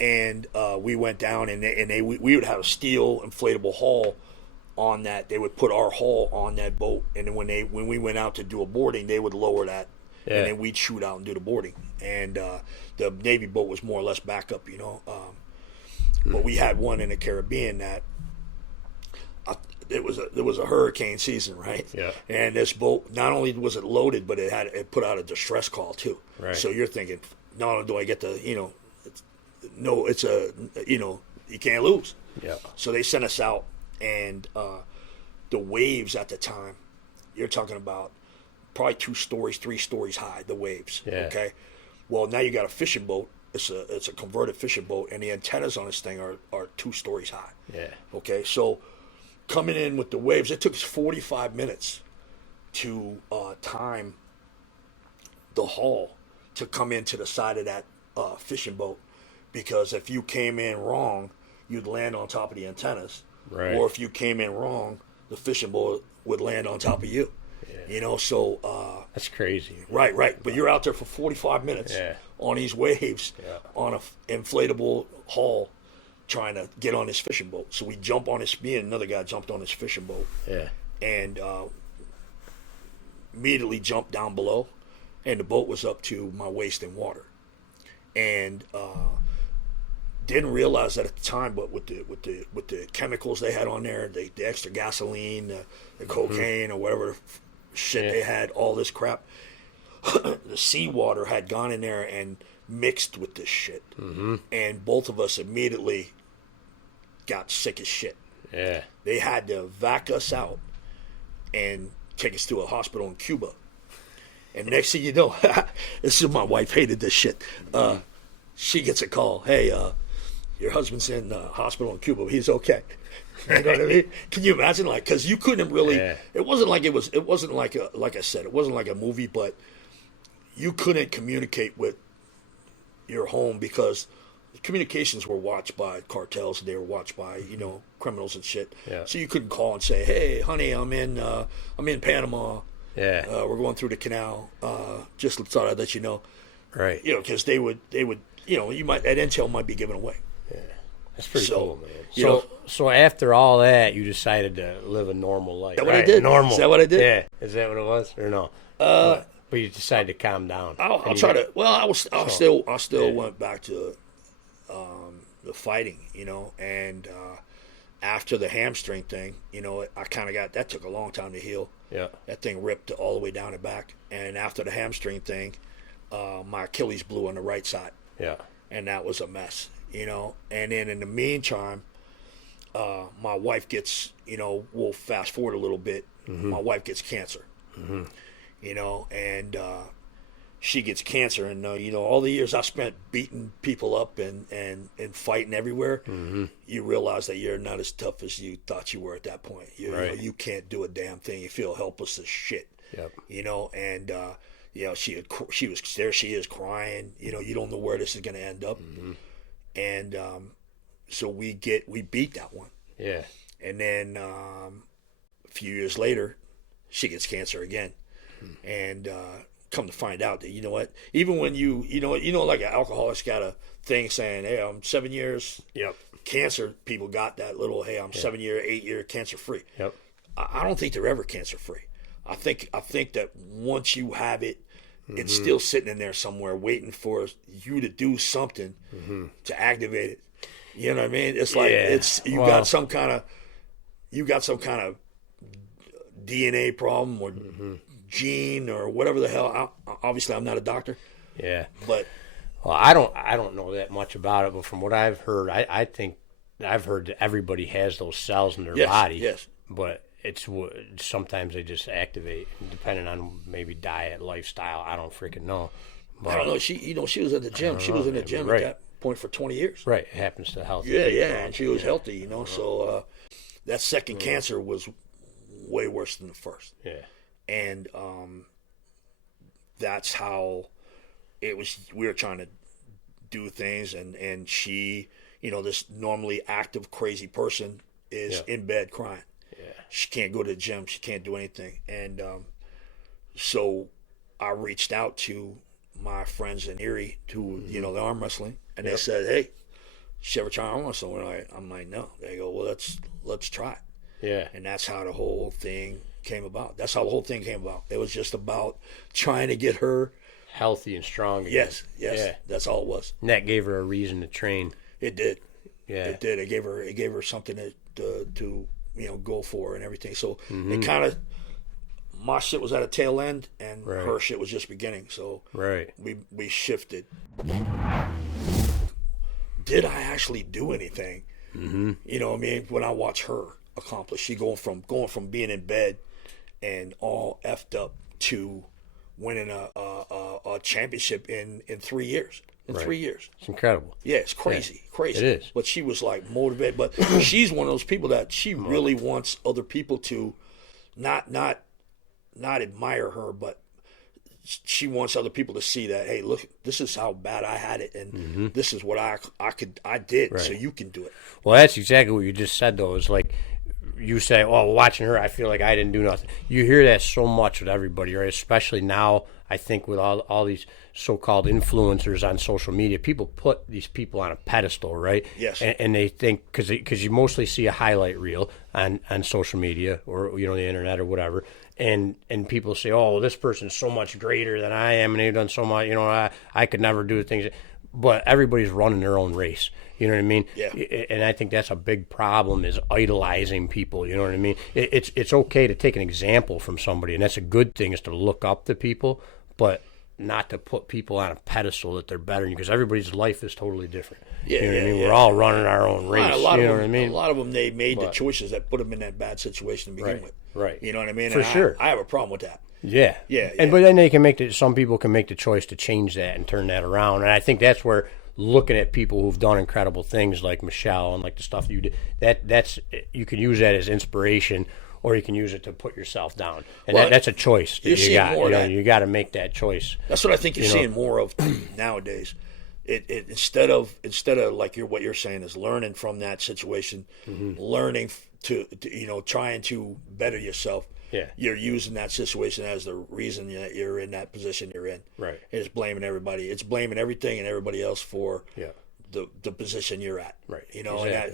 And we went down, and we would have a steel inflatable hull on that. They would put our hull on that boat, and then when we went out to do a boarding, they would lower that, and then we'd shoot out and do the boarding. And the Navy boat was more or less backup, But we had one in the Caribbean that. It was a hurricane season, right? Yeah. And this boat, not only was it loaded, but it put out a distress call too. Right. So you're thinking, not only do I get the, you can't lose. Yeah. So they sent us out, and the waves at the time, you're talking about probably 2 stories, 3 stories high. The waves. Yeah. Okay. Well, now you got a fishing boat. It's a converted fishing boat, and the antennas on this thing are 2 stories high. Yeah. Okay. So. Coming in with the waves, it took us 45 minutes to time the hull to come into the side of that fishing boat, because if you came in wrong, you'd land on top of the antennas, right? Or if you came in wrong, the fishing boat would land on top of you. Yeah. So that's crazy. Right. But you're out there for 45 minutes on these waves on an inflatable hull, trying to get on this fishing boat. So me and another guy jumped on this fishing boat. Yeah. And immediately jumped down below, and the boat was up to my waist in water. And didn't realize that at the time, but with the chemicals they had on there, the extra gasoline, the cocaine or whatever shit they had, all this crap, the seawater had gone in there and mixed with this shit. And both of us immediately got sick as shit. Yeah. They had to vac us out and take us to a hospital in Cuba. And next thing you know, this is my wife hated this shit. She gets a call. Hey, your husband's in the hospital in Cuba, but he's okay. You know what I mean? Can you imagine? Like, because you couldn't really. Yeah. It wasn't like like I said, it wasn't like a movie, but you couldn't communicate with your home because communications were watched by cartels. They were watched by criminals and shit. Yeah. So you couldn't call and say, "Hey, honey, I'm in Panama. Yeah. We're going through the canal. Just thought I'd let you know." Right. Because they would you might that intel might be given away. That's pretty So, cool, man. you So, know- so after all that, you decided to live a normal life. Is that what I right? did? Normal. Is that what I did? Yeah. Is that what it was, or no? But you decided to calm down. I'll try to. Well, I still went back to the fighting, and after the hamstring thing, I kind of got that took a long time to heal. Yeah. That thing ripped all the way down the back, and after the hamstring thing, my Achilles blew on the right side. Yeah. And that was a mess, And then in the meantime, my wife gets, we'll fast forward a little bit. Mm-hmm. My wife gets cancer, and she gets cancer. And, all the years I spent beating people up and fighting everywhere, you realize that you're not as tough as you thought you were at that point. Right. You can't do a damn thing. You feel helpless as shit, Yep. and she was there. She is crying. You don't know where this is going to end up, and so we beat that one, Yeah. and then a few years later, she gets cancer again, and come to find out that even when like an alcoholic's got a thing saying, "Hey, I'm 7 years." Yep. Cancer people got that little, "Hey, I'm 7 year, 8 year cancer free." Yep. I don't think they're ever cancer free. I think that once you have it, it's still sitting in there somewhere waiting for you to do something to activate it. You know what I mean? It's like you got some kind of DNA problem or gene or whatever the hell. Obviously, I'm not a doctor. Yeah. But Well, I don't know that much about it, but from what I've heard, I think I've heard that everybody has those cells in their body. Yes. But sometimes they just activate, depending on maybe diet, lifestyle. I don't freaking know. But, I don't know. She was at the gym. She was in the gym Right. at that point for 20 years. Right. It happens to healthy Yeah, people. yeah, and she was healthy, So that second cancer was way worse than the first. Yeah. And that's how it was. We were trying to do things, and she, this normally active, crazy person is in bed crying. Yeah. She can't go to the gym. She can't do anything. And so I reached out to my friends in Erie who, the arm wrestling, and they said, "Hey, she ever try arm wrestling?" I'm like, "No." They go, "Well, let's try it." Yeah. And that's how the whole thing came about. It was just about trying to get her Healthy and strong. Again. Yes. Yeah. That's all it was. And that gave her a reason to train. It did. Yeah. It did. It gave her something to go for and everything. So it kind of, my shit was at a tail end, and her shit was just beginning. So we shifted. Did I actually do anything? You know what I mean? When I watch her accomplish, she going from being in bed and all effed up to winning a championship in 3 years. In 3 years. It's incredible. Yeah, it's crazy. It is. But she was like motivated. But she's one of those people that she really wants other people to not admire her, but she wants other people to see that, hey, look, this is how bad I had it, and this is what I did, so you can do it. Well, that's exactly what you just said, though. Is like you say, "Oh, watching her, I feel like I didn't do nothing." You hear that so much with everybody, right? Especially now, I think with all these so-called influencers on social media, people put these people on a pedestal, right? Yes. And they think because you mostly see a highlight reel on social media or the internet or whatever. And people say, "Oh, this person's so much greater than I am, and they've done so much. I could never do things." But everybody's running their own race. You know what I mean? Yeah. And I think that's a big problem is idolizing people. You know what I mean? It's okay to take an example from somebody, and that's a good thing is to look up to people, but not to put people on a pedestal that they're better than you, because everybody's life is totally different. Yeah, you know what I mean? yeah. We're all running our own race. A lot you of know them, what I mean? A lot of them, they made the choices that put them in that bad situation to begin with. Right. You know what I mean? For sure. I have a problem with that. Yeah. But then they can some people can make the choice to change that and turn that around. And I think that's where, looking at people who've done incredible things like Michelle and like the stuff you did. That's you can use that as inspiration, or you can use it to put yourself down, and that's a choice that you got. You got to make that choice. That's what I think you're seeing more of nowadays. It instead of like what you're saying is learning from that situation, learning to trying to better yourself. Yeah. You're using that situation as the reason that you're in that position you're in. Right. It's blaming everybody. It's blaming everything and everybody else for the position you're at. Right. And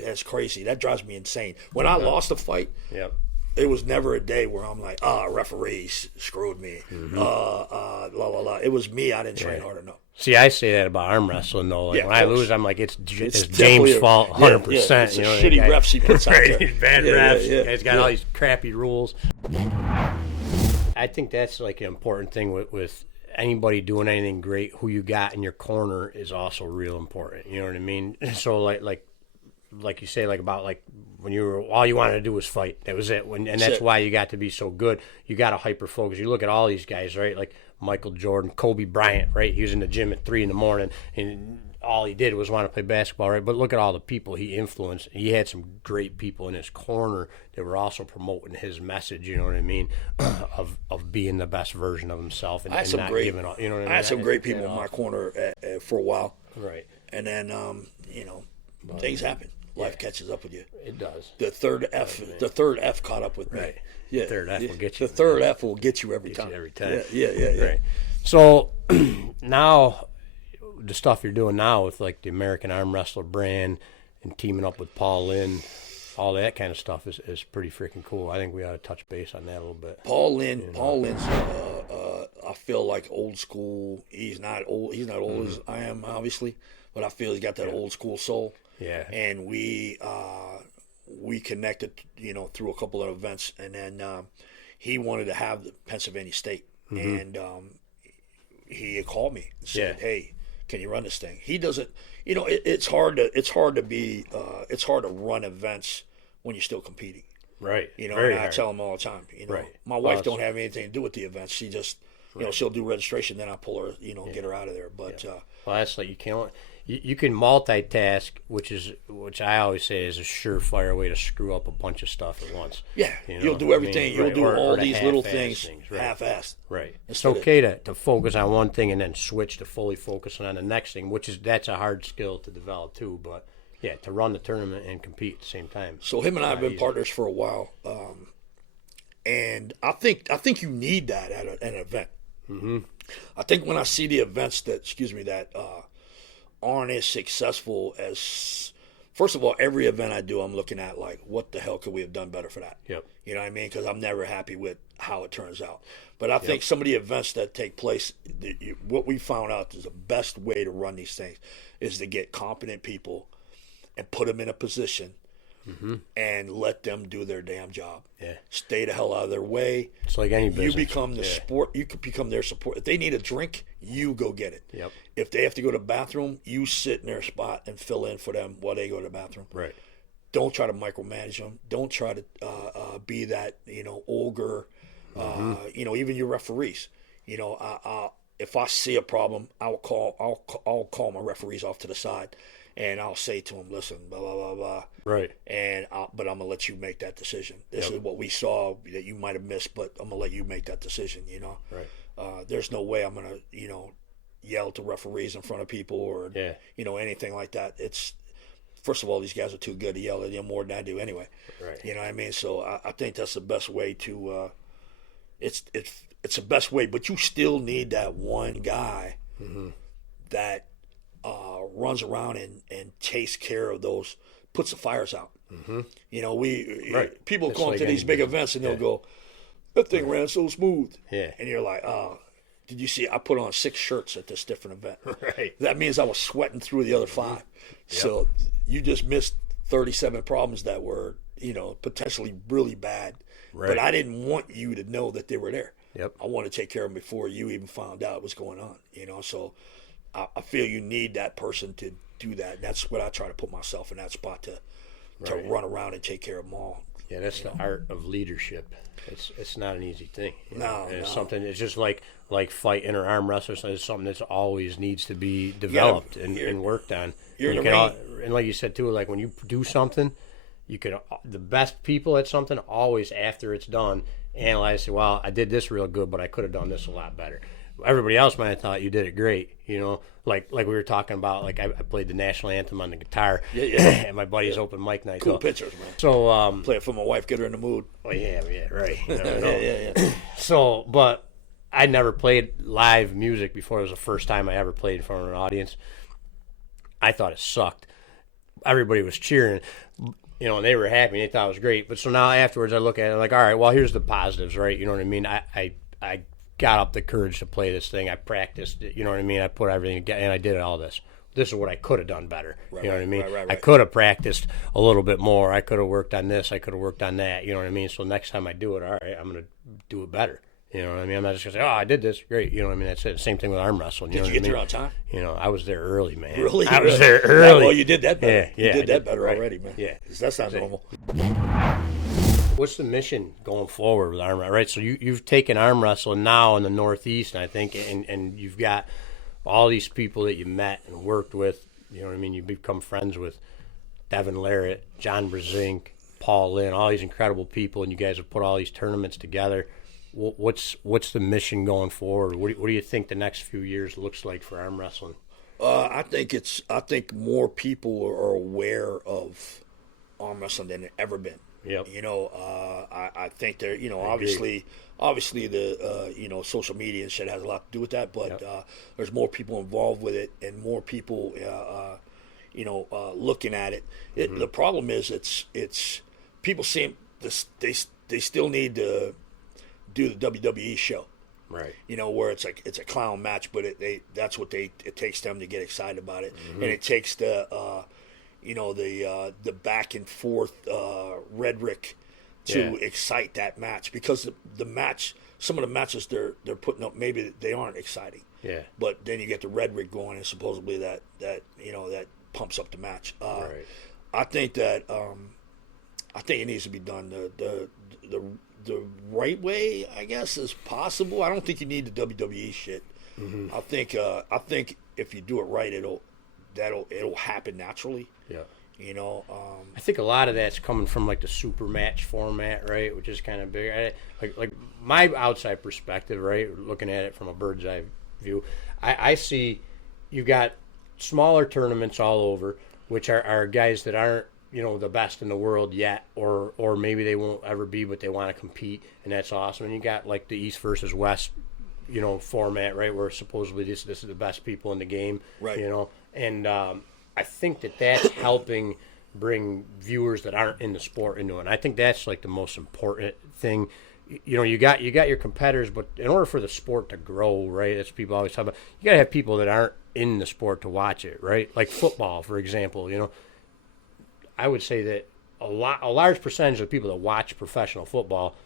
that's crazy. That drives me insane. When I lost a fight, it was never a day where I'm like, referees screwed me. La la la. It was me. I didn't train hard enough. See, I say that about arm wrestling though. Like when I lose, I'm like, it's James' definitely fault, 100%. It's a shitty refs he puts out there. He's bad refs. He's got all these crappy rules. I think that's like an important thing with anybody doing anything great. Who you got in your corner is also real important. You know what I mean? So like you say, like about like when you were all you wanted to do was fight. That was it. That's why you got to be so good. You got to hyper focus. You look at all these guys, right? Like Michael Jordan, Kobe Bryant, right? He was in the gym at 3 a.m. and all he did was want to play basketball, right? But look at all the people he influenced. He had some great people in his corner that were also promoting his message. You know what I mean? of being the best version of himself and not giving up. You know what I mean? I had some great people in my corner for a while. Right. And then things happen. Life catches up with you. It does. The third F caught up with me. Right. Yeah. Third F will get you. The third F will get you every time. Yeah. Right. So now, the stuff you're doing now with like the American Arm Wrestler brand and teaming up with Paul Lynn, all that kind of stuff is pretty freaking cool. I think we ought to touch base on that a little bit. Paul Lynn's I feel like old school. He's not old as I am, obviously, but I feel he's got that old school soul. Yeah. And we connected, through a couple of events, and then he wanted to have the Pennsylvania State, and he called me and said, "Hey, can you run this thing?" He doesn't. It's hard to run events when you're still competing. Right. And I tell him all the time. My wife don't have anything to do with the events. She just, she'll do registration, then I pull her, get her out of there. But well, that's like you can multitask, which I always say is a surefire way to screw up a bunch of stuff at once. Yeah, you'll do everything. You'll do all these little things half-assed. Right. It's okay to focus on one thing and then switch to fully focusing on the next thing, that's a hard skill to develop too. But yeah, to run the tournament and compete at the same time. So him and I have been partners for a while, and I think you need that at an event. Mm-hmm. I think when I see the events that aren't as successful as, first of all, every event I do, I'm looking at like, what the hell could we have done better for that? Yep. You know what I mean? Because I'm never happy with how it turns out. But I think some of the events that take place, what we found out is the best way to run these things is to get competent people and put them in a position and let them do their damn job. Yeah. Stay the hell out of their way. It's like any business. You become the support. You could become their support. If they need a drink, you go get it. Yep. If they have to go to the bathroom, you sit in their spot and fill in for them while they go to the bathroom. Right. Don't try to micromanage them. Don't try to be that ogre. Even your referees. If I see a problem, I'll call my referees off to the side. And I'll say to him, listen, blah, blah, blah, blah. Right. But I'm going to let you make that decision. This is what we saw that you might have missed, but I'm going to let you make that decision, Right. There's no way I'm going to, yell to referees in front of people or, anything like that. First of all, these guys are too good to yell at them more than I do anyway. Right. You know what I mean? So I think that's the best way to, it's the best way, but you still need that one guy that, runs around and takes care of those, puts the fires out. People come to these big events and they'll go, that thing ran so smooth. Yeah. And you're like, oh, did you see? I put on 6 shirts at this different event. Right. That means I was sweating through the other 5. Yep. So you just missed 37 problems that were, potentially really bad. Right. But I didn't want you to know that they were there. Yep. I wanted to take care of them before you even found out what was going on. So I feel you need that person to do that. And that's what I try to put myself in that spot to run around and take care of them all. Yeah, that's the art of leadership. It's not an easy thing. No, and it's no. something. It's just like fighting or arm wrestling. It's something that's always needs to be developed and worked on. You're in the And like you said too, like when you do something, you can the best people at something always after it's done analyze. Say, well, I did this real good, but I could have done this a lot better. Everybody else might have thought you did it great, like we were talking about. Like I played the national anthem on the guitar, at my buddy's open mic night. Cool pictures, man. So play it for my wife, get her in the mood. Oh yeah, right. Yeah. So, but I never played live music before. It was the first time I ever played in front of an audience. I thought it sucked. Everybody was cheering, and they were happy. They thought it was great. But so now afterwards, I look at it like, all right, well, here's the positives, right? You know what I mean? I got up the courage to play this thing. I practiced it. You know what I mean? I put everything and I did all this. This is what I could have done better. Right, you know what I mean? Right. I could have practiced a little bit more. I could have worked on this. I could have worked on that. You know what I mean? So next time I do it, all right, I'm going to do it better. You know what I mean? I'm not just going to say, I did this. Great. You know what I mean? That's it. Same thing with arm wrestling. Did you get there on time? I was there early, man. Really? I was there early. Well, you did that better. Yeah, you did that better right. already, man. Yeah. That's not normal. What's the mission going forward with arm wrestling? Right, so you've taken arm wrestling now in the Northeast, I think, and you've got all these people that you met and worked with. You know what I mean? You've become friends with Devin Larratt, John Brezink, Paul Lynn, all these incredible people, and you guys have put all these tournaments together. What's the mission going forward? What do you think the next few years looks like for arm wrestling? I think more people are aware of arm wrestling than they've ever been. Yep. I think there. Obviously the social media and shit has a lot to do with that. But there's more people involved with it, and more people, looking at it. The problem is it's people seem they still need to do the WWE show. Right. Where it's a clown match, but that's what it takes them to get excited about it, and it takes the back and forth rhetoric to excite that match, because the match, some of the matches they're putting up, maybe they aren't exciting. Yeah. But then you get the rhetoric going, and supposedly that pumps up the match. Right. I think that it needs to be done the right way, I guess, as possible. I don't think you need the WWE shit. I think if you do it right, it'll happen naturally. Yeah. I think a lot of that's coming from like the super match format, right? Which is kind of big. Like my outside perspective, right? Looking at it from a bird's eye view, I see you've got smaller tournaments all over, which are guys that aren't the best in the world yet, or maybe they won't ever be, but they want to compete, and that's awesome. And you got like the East versus West, format, right, where supposedly this is the best people in the game, right? And I think that's helping bring viewers that aren't in the sport into it. And I think that's like the most important thing. You got your competitors, but in order for the sport to grow, right, as people always talk about, you got to have people that aren't in the sport to watch it, right? Like football, for example. I would say that a large percentage of people that watch professional football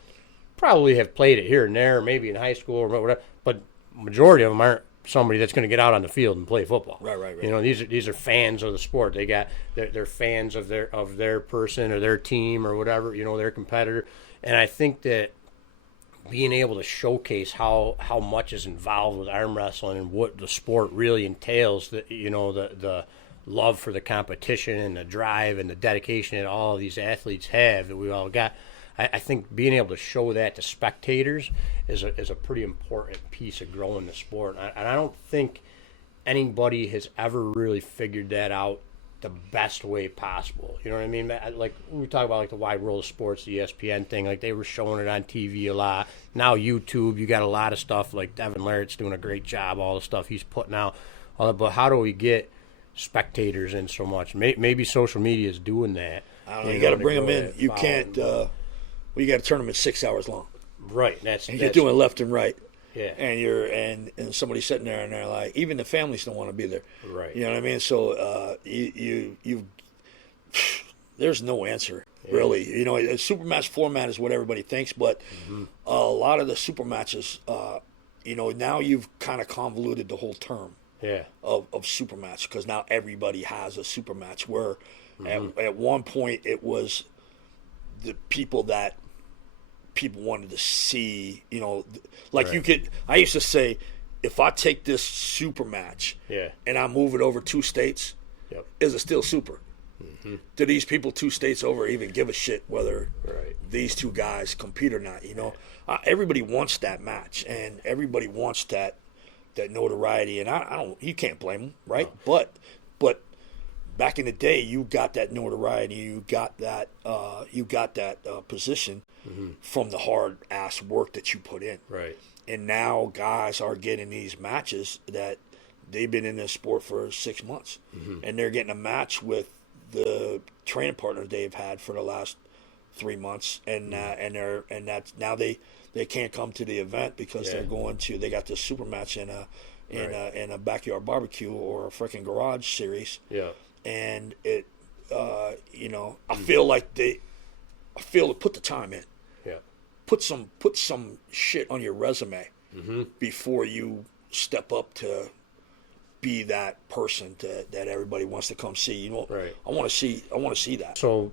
probably have played it here and there, maybe in high school or whatever, but majority of them aren't somebody that's going to get out on the field and play football. Right. These are fans of the sport. They're fans of their person or their team or whatever, their competitor. And I think that being able to showcase how much is involved with arm wrestling and what the sport really entails, the love for the competition and the drive and the dedication that all of these athletes have that we all got. I think being able to show that to spectators is a pretty important piece of growing the sport. And I don't think anybody has ever really figured that out the best way possible. You know what I mean? Like we talk about like the Wide World of Sports, the ESPN thing, like they were showing it on TV a lot. Now YouTube, you got a lot of stuff like Devin Larratt's doing a great job, all the stuff he's putting out. But how do we get spectators in so much? Maybe social media is doing that. I don't know. You got to bring them in. You can't. You got to turn them at 6 hours long. Right. You're doing left and right. Yeah. And somebody's sitting there and they're like, even the families don't want to be there. Right. You know what I mean? So there's no answer really. A super match format is what everybody thinks, but a lot of the super matches, now you've kind of convoluted the whole term. Yeah. Of super match, because now everybody has a super match. Where at one point it was the people that people wanted to see. You know, like Right. I used to say, if I take this super match and I move it over 2 states, is it still super? Do these people 2 states over even give a shit whether these 2 guys compete or not? You know, everybody wants that match, and everybody wants that notoriety, and I don't. You can't blame them, right? But back in the day, you got that notoriety, you got that position from the hard ass work that you put in, Right. And now guys are getting these matches that they've been in this sport for 6 months, and they're getting a match with the training partner they've had for the last 3 months, and that's now they can't come to the event because they got this super match in a backyard barbecue or a freaking garage series. Yeah. And it, you know, I feel to put the time in. Yeah. Put some shit on your resume before you step up to be that person that everybody wants to come see. You know, I want to see that. So,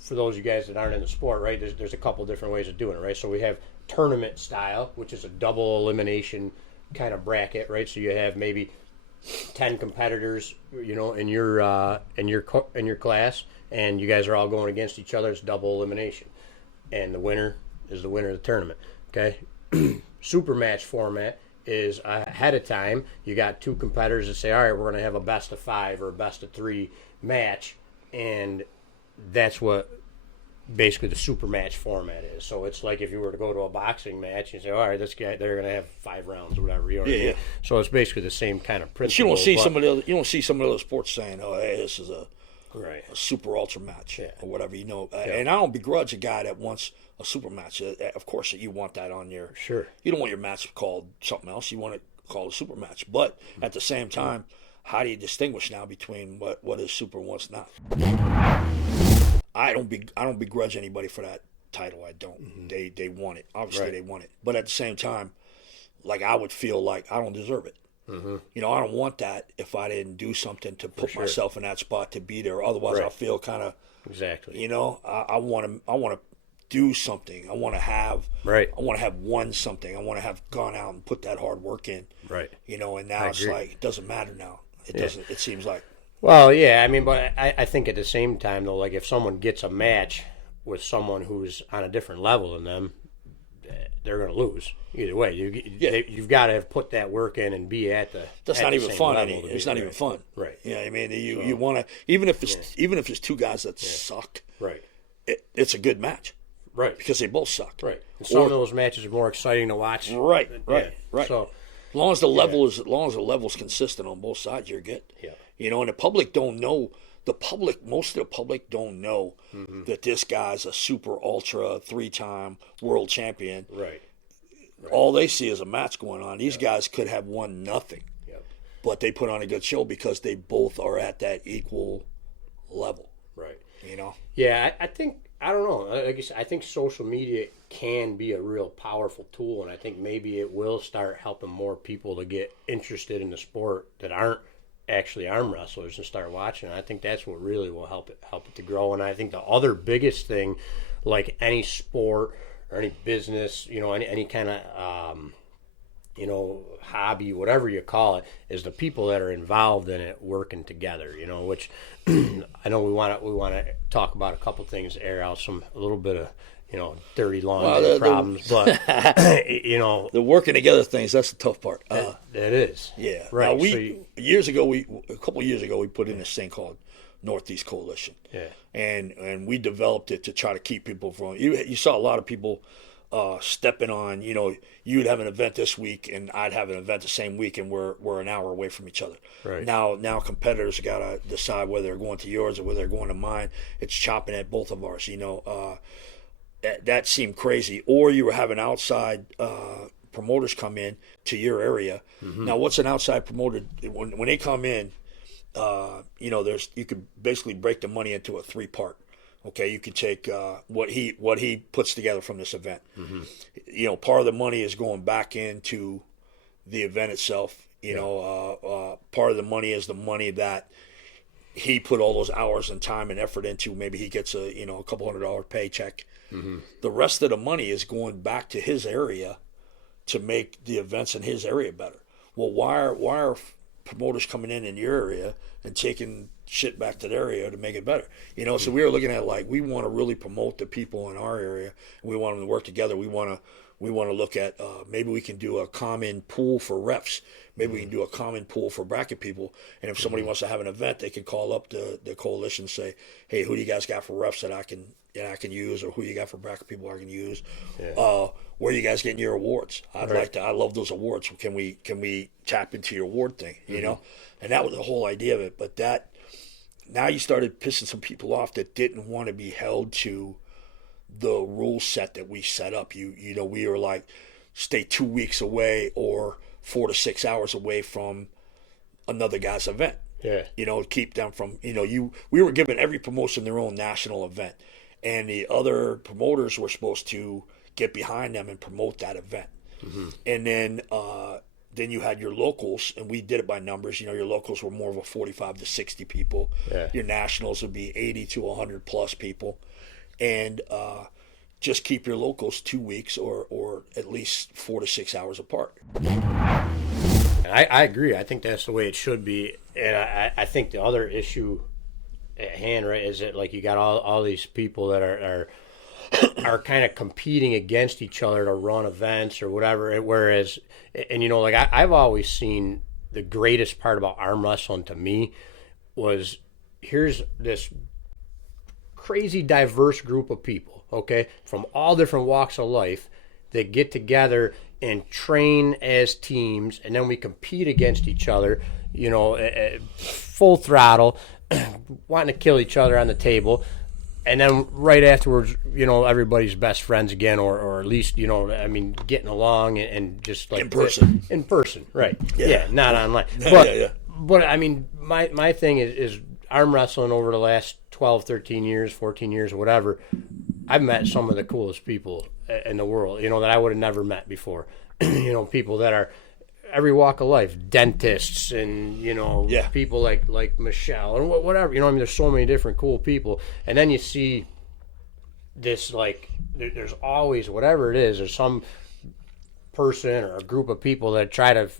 for those of you guys that aren't in the sport, right, there's a couple different ways of doing it, right? So we have tournament style, which is a double elimination kind of bracket, right? So you have maybe 10 competitors, you know, in your class, and you guys are all going against each other. It's double elimination, and the winner is the winner of the tournament. Okay. Super match format is ahead of time. You got 2 competitors that say, all right, we're going to have a best of 5 or a best of 3 match, and that's what basically the super match format is. So it's like if you were to go to a boxing match and say, all right, this guy, they're going to have 5 rounds or whatever. You know what I mean? So it's basically the same kind of principle. You don't see some of the other sports saying, oh, hey, this is a super ultra match or whatever. You know, and I don't begrudge a guy that wants a super match. Of course, you want that on your. Sure. You don't want your match called something else. You want it called a super match. But at the same time, how do you distinguish now between what is super and what's not? I don't begrudge anybody for that title. I don't. They want it. Obviously, they want it. But at the same time, like, I would feel like I don't deserve it. You know, I don't want that if I didn't do something to put myself in that spot to be there. Otherwise, I feel kind of exactly. You know, I want to do something. I want to have won something. I want to have gone out and put that hard work in. Right. You know, and now it's like it doesn't matter now. It doesn't. It seems like. Well, yeah, I mean, but I think at the same time, though, like if someone gets a match with someone who's on a different level than them, they're going to lose either way. You've got to have put that work in and be at the. That's at not the even same fun. level It's not even fun. Right. Yeah, I mean, you want to even if it's 2 guys that suck. Right. It's a good match. Right. Because they both suck. Right. And some of those matches are more exciting to watch. Right. So, as long as the level is consistent on both sides, you're good. Yeah. You know, and the public don't know. Most of the public don't know that this guy's a super ultra 3-time world champion. Right. All they see is a match going on. These guys could have won nothing, but they put on a good show because they both are at that equal level. Right. You know. Yeah, I think. I don't know. I think social media can be a real powerful tool, and I think maybe it will start helping more people to get interested in the sport that aren't actually arm wrestlers and start watching. I think that's what really will help it to grow. And I think the other biggest thing, like any sport or any business, you know, any kind of you know, hobby, whatever you call it, is the people that are involved in it working together. You know, which I know we want to talk about a couple things, air out a little bit of, you know, dirty laundry problems, but you know, the working together things, that's the tough part. That is. Yeah. Right. Now, a couple of years ago, we put in this thing called Northeast Coalition. Yeah. And we developed it to try to keep people from. You saw a lot of people stepping on. You know, you'd have an event this week, and I'd have an event the same week, and we're an hour away from each other. Right. Now competitors got to decide whether they're going to yours or whether they're going to mine. It's chopping at both of ours. You know. That seemed crazy. Or you were having outside promoters come in to your area. Now, what's an outside promoter? When they come in, you know, you could basically break the money into a 3-part. Okay, you could take what he puts together from this event. You know, part of the money is going back into the event itself. You know, part of the money is the money that he put all those hours and time and effort into. Maybe he gets a couple $100 paycheck. The rest of the money is going back to his area to make the events in his area better. Well, why are promoters coming in your area and taking shit back to their area to make it better? So we were looking at like, we want to really promote the people in our area, and we want them to work together. We want to look at maybe we can do a common pool for refs. Maybe we can do a common pool for bracket people. And if somebody wants to have an event, they can call up the coalition and say, hey, who do you guys got for refs that I can use, or who you got for bracket people I can use? Where are you guys getting your awards? I love those awards. Can we tap into your award thing? And that was the whole idea of it. But now you started pissing some people off that didn't want to be held to the rule set that we set up. We were like, stay 2 weeks away or 4 to 6 hours away from another guy's event. Keep them from, we were giving every promotion their own national event, and the other promoters were supposed to get behind them and promote that event. And then you had your locals, and we did it by numbers. Your locals were more of a 45 to 60 people. Your nationals would be 80 to 100 plus people. And just keep your locals 2 weeks or at least 4 to 6 hours apart. I agree. I think that's the way it should be. And I think the other issue at hand, right, is that like you got all these people that are kind of competing against each other to run events or whatever. Whereas, and like I've always seen the greatest part about arm wrestling to me was, here's this crazy diverse group of people, okay, from all different walks of life that get together and train as teams, and then we compete against each other, full throttle, wanting to kill each other on the table. And then right afterwards, everybody's best friends again, or at least, getting along and just like in person, right? Yeah, not online. But I mean, my thing is arm wrestling over the last 12, 13 years, 14 years, whatever. I've met some of the coolest people in the world, that I would have never met before. People that are every walk of life, dentists and, people like Michelle and whatever, there's so many different cool people. And then you see this, like, there's always, whatever it is, there's some person or a group of people that try to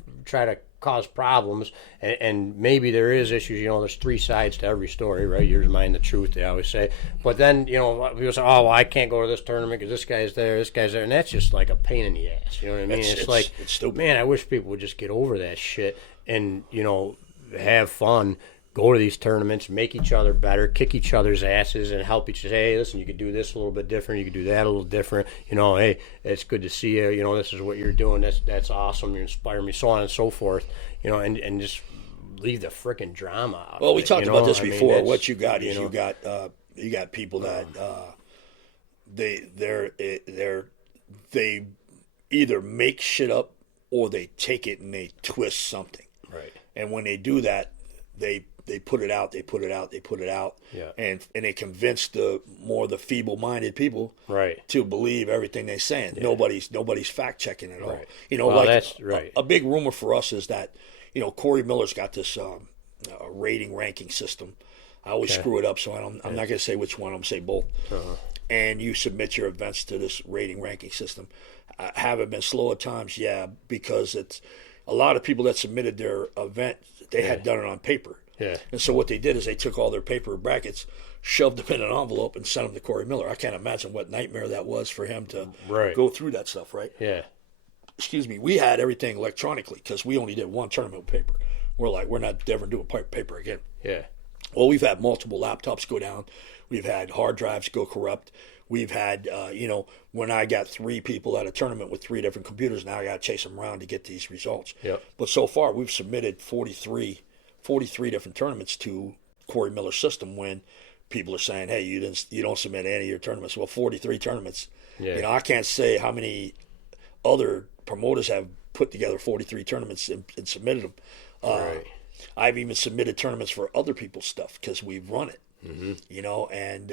cause problems, and maybe there is issues. There's three sides to every story, right? Yours, mine, the truth, they always say. But then, people say, oh, well, I can't go to this tournament because this guy's there, and that's just like a pain in the ass. You know what I mean? It's stupid. Man, I wish people would just get over that shit and, have fun, go to these tournaments, make each other better, kick each other's asses, and help each other. Hey, listen, you could do this a little bit different. You could do that a little different. Hey, it's good to see you. This is what you're doing. That's awesome. You inspire me, so on and so forth. And just leave the frickin' drama out. Well, we talked about this before. What you got is you got people that they either make shit up or they take it and they twist something. Right. And when they do that, they put it out, yeah. and they convince the feeble-minded people, right, to believe everything they're saying. Yeah. Nobody's fact-checking at all. Right. That's right. A big rumor for us is that, Corey Miller's got this rating ranking system. I always screw it up, so I'm not going to say which one. I'm going to say both. Uh-huh. And you submit your events to this rating ranking system. Have it been slow at times? Yeah, because it's a lot of people that submitted their event, they had done it on paper. Yeah. And so what they did is they took all their paper brackets, shoved them in an envelope, and sent them to Corey Miller. I can't imagine what nightmare that was for him to go through that stuff, right? Yeah. Excuse me. We had everything electronically because we only did one tournament with paper. We're not ever doing paper again. Yeah. Well, we've had multiple laptops go down. We've had hard drives go corrupt. We've had, when I got 3 people at a tournament with 3 different computers, now I got to chase them around to get these results. Yep. But so far, we've submitted 43 different tournaments to Corey Miller's system when people are saying, hey, you don't submit any of your tournaments. Well, 43 tournaments. Yeah. I can't say how many other promoters have put together 43 tournaments and submitted them. Right. I've even submitted tournaments for other people's stuff because we've run it. Mm-hmm. And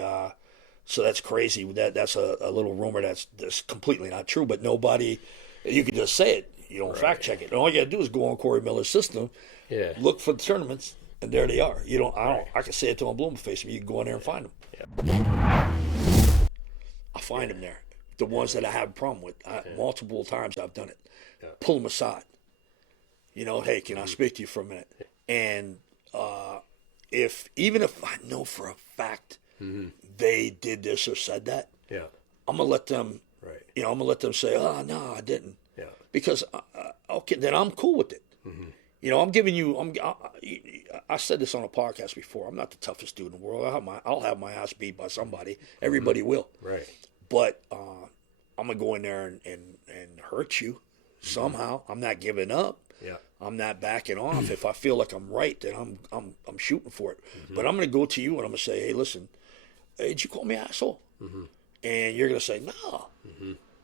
so that's crazy. That's a little rumor that's completely not true, but nobody, you can just say it. You don't fact check it. All you got to do is go on Corey Miller's system, look for the tournaments, And there they are. I can say it to my blooming face, but you can go in there and find them. I find them there. The ones that I have a problem with. Multiple times I've done it. Pull them aside. Hey, can I speak to you for a minute? And even if I know for a fact they did this or said that, I'm gonna let them. Right. I'm gonna let them say, "Oh no, I didn't." Yeah. Because okay, then I'm cool with it. I'm giving you. I said this on a podcast before. I'm not the toughest dude in the world. I'll have my ass beat by somebody. Everybody will. Right. But I'm gonna go in there and hurt you somehow. I'm not giving up. Yeah. I'm not backing off. If I feel like I'm right, then I'm shooting for it. But I'm gonna go to you and I'm gonna say, "Hey, listen, did you call me asshole?" And you're gonna say, "No."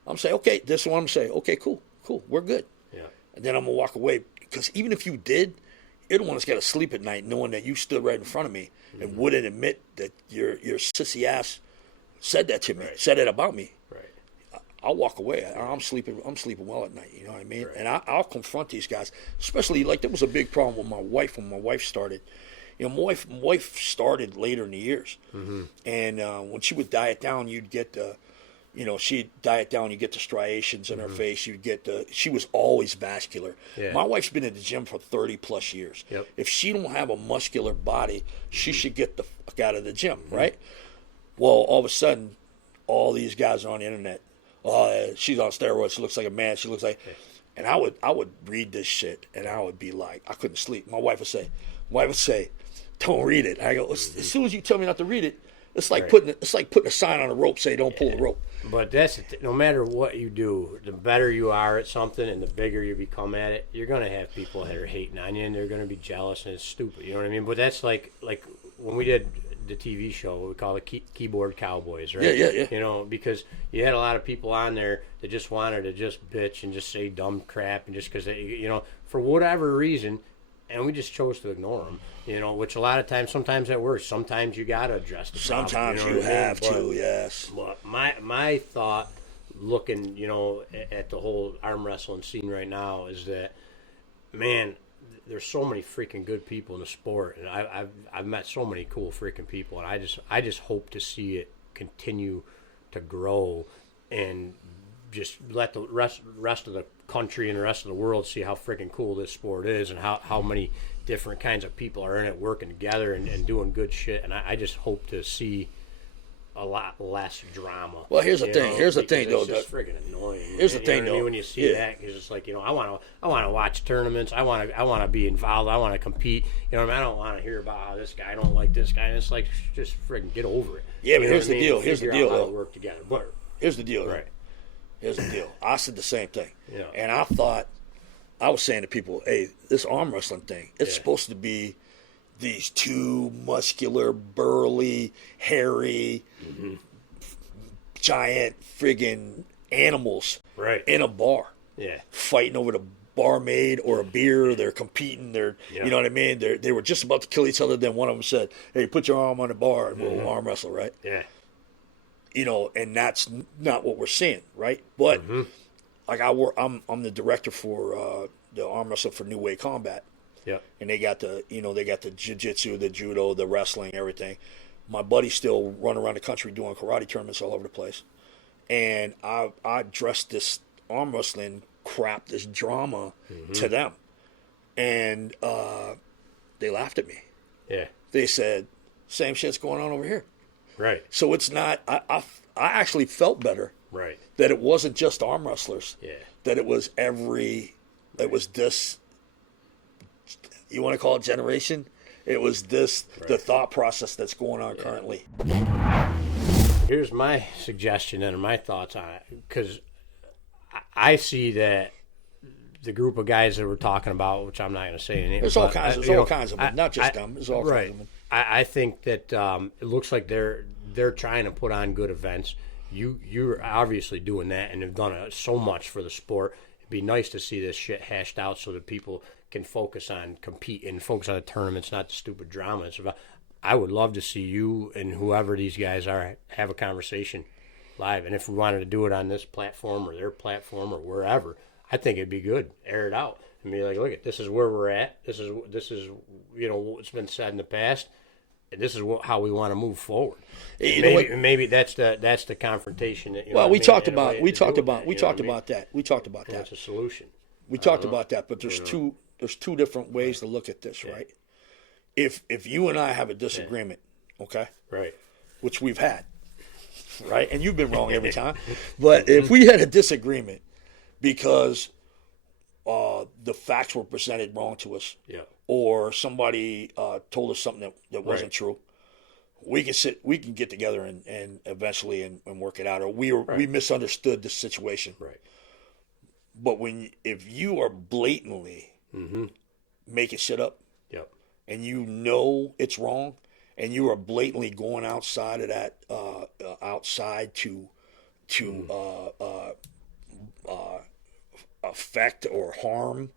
I'm saying, "Okay." This is what I'm gonna say. "Okay, cool, we're good." Yeah. And then I'm gonna walk away, because even if you did, you're the one that's got to sleep at night knowing that you stood right in front of me and wouldn't admit that your sissy ass said that to me, said it about me. Right. I'll walk away. I'm sleeping well at night. You know what I mean? Right. And I'll confront these guys, especially like there was a big problem with my wife when my wife started. My wife started later in the years, and when she would diet down, you'd get the. She'd diet down, you get the striations in her face, she was always vascular. Yeah. My wife's been at the gym for 30 plus years. Yep. If she don't have a muscular body, she should get the fuck out of the gym, right? Well, all of a sudden, all these guys are on the internet. Oh, she's on steroids, she looks like a man, she looks like... And I would read this shit, and I would be like, I couldn't sleep. My wife would say, don't read it. I go, as soon as you tell me not to read it, it's like putting a sign on a rope, say don't pull the rope. But no matter what you do, the better you are at something and the bigger you become at it, you're gonna have people that are hating on you and they're gonna be jealous and it's stupid. You know what I mean? But that's like when we did the TV show, we call it Keyboard Cowboys, right? Yeah. Because you had a lot of people on there that just wanted to just bitch and just say dumb crap and just because they, for whatever reason. And we just chose to ignore them, which a lot of times, sometimes that works. Sometimes you got to address the problem. Sometimes you have to, yes. But my thought, looking, at the whole arm wrestling scene right now is that, man, there's so many freaking good people in the sport. And I've met so many cool freaking people. And I just hope to see it continue to grow and just let the rest of the country and the rest of the world see how freaking cool this sport is and how many different kinds of people are in it working together and doing good shit. And I just hope to see a lot less drama. Well, here's the thing. Here's the thing, though. It's just freaking annoying. Here's the thing, though. When you see that, because it's like, I want to watch tournaments. I want to be involved. I want to compete. I don't want to hear about how this guy don't like this guy. And it's like, just freaking get over it. Yeah, but here's the deal. Here's the deal, though. Work together. But here's the deal, though. Right. Here's the deal. I said the same thing. Yeah. And I was saying to people, hey, this arm wrestling thing, it's supposed to be these two muscular, burly, hairy, giant friggin' animals in a bar. Yeah. Fighting over the barmaid or a beer. They're competing. You know what I mean? They were just about to kill each other. Then one of them said, hey, put your arm on the bar and we'll arm wrestle, right? Yeah. And that's not what we're seeing, right? But like I'm the director for the arm wrestling for New Way Combat. Yeah. And they got the jiu-jitsu, the judo, the wrestling, everything. My buddies still run around the country doing karate tournaments all over the place. And I dressed this arm wrestling crap, this drama to them. And they laughed at me. Yeah. They said, same shit's going on over here. Right. So it's not. I actually felt better. Right. That it wasn't just arm wrestlers. Yeah. That it was It was this. You want to call it generation? It was this. The thought process that's going on currently. Here's my suggestion and my thoughts on it, because I see that the group of guys that we're talking about, which I'm not going to say any. There's all kinds. There's all kinds of them, not just them. There's all kinds of them. I think that it looks like they're trying to put on good events. You're obviously doing that and have done so much for the sport. It'd be nice to see this shit hashed out so that people can focus on competing, focus on the tournaments, not the stupid drama. It's about, I would love to see you and whoever these guys are have a conversation live. And if we wanted to do it on this platform or their platform or wherever, I think it'd be good. Air it out. and be like, look, this is where we're at. This is what's been said in the past, and this is how we want to move forward. Maybe that's the confrontation. That, we talked about that. That's a solution. We talked about that, but there's two different ways to look at this, right? If you and I have a disagreement, okay, right, which we've had, right, and you've been wrong every time, but if we had a disagreement because the facts were presented wrong to us, or somebody told us something that wasn't true, we can get together and eventually and work it out, or we misunderstood the situation, right. But if you are blatantly making shit up, and you know it's wrong, and you are blatantly going outside of that, outside to affect or harm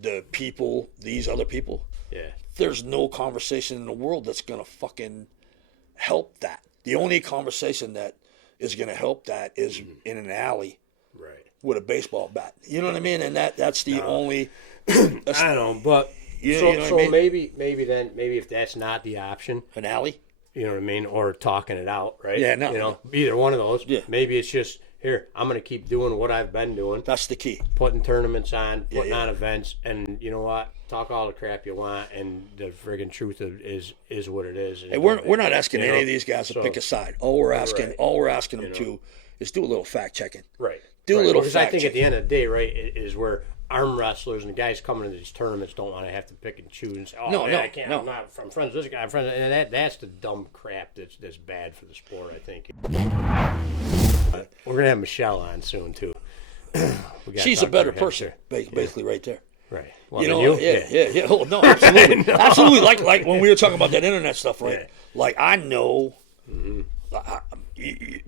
the people, these other people, there's no conversation in the world that's going to fucking help that. The only conversation that is going to help that is in an alley, right, with a baseball bat. You know what I mean? And that's the only. I don't know, but you know what I mean? maybe if that's not the option, an alley. You know what I mean, or talking it out, right? Yeah, no. You know, either one of those. Yeah. Maybe it's just here. I'm going to keep doing what I've been doing. That's the key. Putting tournaments on, putting on events, and you know what? Talk all the crap you want, and the friggin' truth is what it is. And we're not asking any of these guys to pick a side. All we're asking them to is do a little fact checking. Right. Do a little because fact I think checking. at the end of the day, right, is where arm wrestlers and the guys coming into these tournaments don't want to have to pick and choose and say, I can't. No. I'm friends with this guy. I'm friends, and that's the dumb crap that's bad for the sport, I think. We're gonna have Michelle on soon too. She's a better person, basically, right there. Right. Well, You know, yeah. Oh, no, absolutely, absolutely. Like when we were talking about that internet stuff, right? Yeah. Like I know,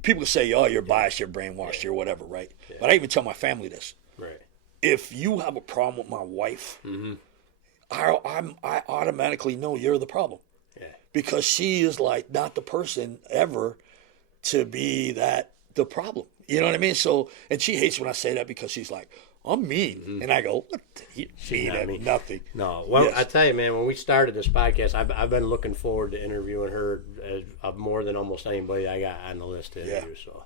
people say, "Oh, you're biased, you're brainwashed, you're whatever," right? Yeah. But I even tell my family this. Right. If you have a problem with my wife, I automatically know you're the problem. Yeah. Because she is like not the person ever to be the problem. You know what I mean? So, and she hates when I say that because she's like, I'm mean. And I go, what? Mean at nothing. No. Well, I tell you, man, when we started this podcast, I've been looking forward to interviewing her more than almost anybody I got on the list to interview. So,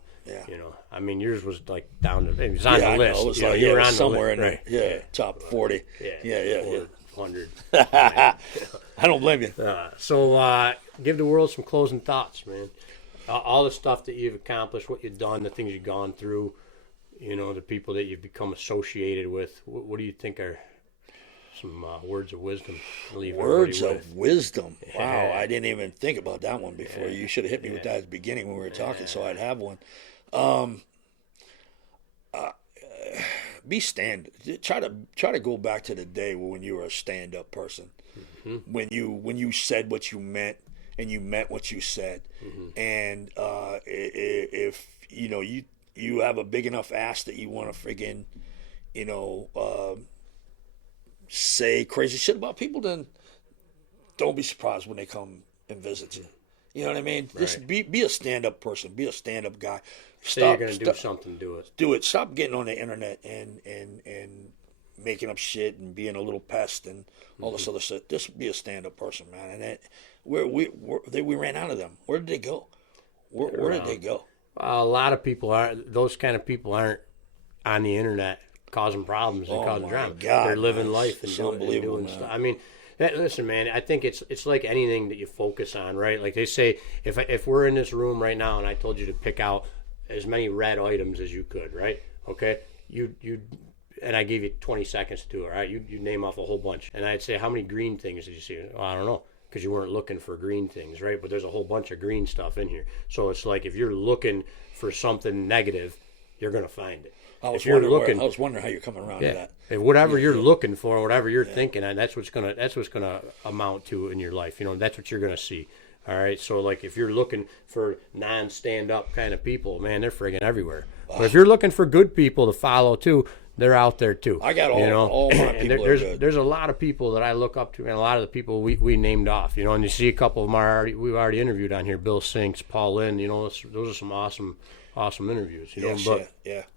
you know, I mean, yours was like down to, it was on the list. It was you were on somewhere the list. in there. Yeah, top 40. Yeah. 100. I don't blame you. So, give the world some closing thoughts, man. All the stuff that you've accomplished, what you've done, the things you've gone through, you know, the people that you've become associated with. What do you think are some words of wisdom? Words of wisdom. Wow, I didn't even think about that one before. You should have hit me with that at the beginning when we were talking, so I'd have one. Be stand. Try to go back to the day when you were a stand-up person. When you said what you meant and you meant what you said. And if you know you have a big enough ass that you want to friggin', you know, say crazy shit about people, then don't be surprised when they come and visit you. You know what I mean? Right. Just be a stand-up person. Be a stand-up guy. You're going to do something, do it. Do it. Stop getting on the internet and making up shit and being a little pest and all this other shit. Just be a stand-up person, man. And we ran out of them. Where did they go? Where did they go? A lot of people those kind of people aren't on the internet causing problems and causing drama. God, they're living life and it's doing stuff. I mean, listen, man, I think it's like anything that you focus on, right? Like they say, if we're in this room right now and I told you to pick out as many red items as you could, right? Okay, and I gave you 20 seconds to do it, right? You name off a whole bunch, and I'd say, how many green things did you see? Well, I don't know, because you weren't looking for green things, right? But there's a whole bunch of green stuff in here. So it's like if you're looking for something negative, you're gonna find it. I was wondering how you're coming around to that. If whatever you're looking for, whatever you're thinking, and that's what's gonna amount to in your life. You know, that's what you're gonna see. All right. So like, if you're looking for non-stand-up kind of people, man, they're friggin' everywhere. But if you're looking for good people to follow too, they're out there too. I got all my people. There's a lot of people that I look up to, and a lot of the people we named off. You know, and you see a couple of them we've already interviewed on here. Bill Sinks, Paul Lynn. You know, those are some awesome interviews. You know, but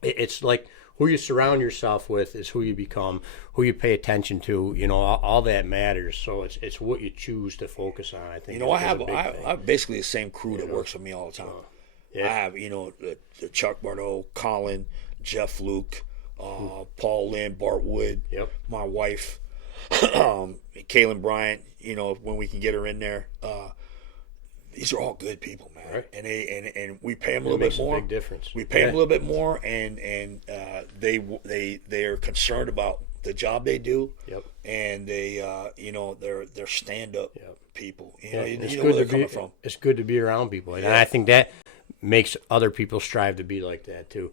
it's like who you surround yourself with is who you become, who you pay attention to. You know, all that matters. So it's what you choose to focus on. I think. You know, I have basically the same crew that works with me all the time. Yeah. I have, you know, the Chuck Bardo, Colin, Jeff Luke, Paul Lynn, Bart Wood, my wife, Kaylin Bryant. You know, when we can get her in there. These are all good people, man, right. and we pay them a little bit more. A big difference. We pay them a little bit more, and they are concerned about the job they do. Yep. And they you know they're stand up people. You know, it's you know good where to they're be. coming from. It's good to be around people, and I think that makes other people strive to be like that too.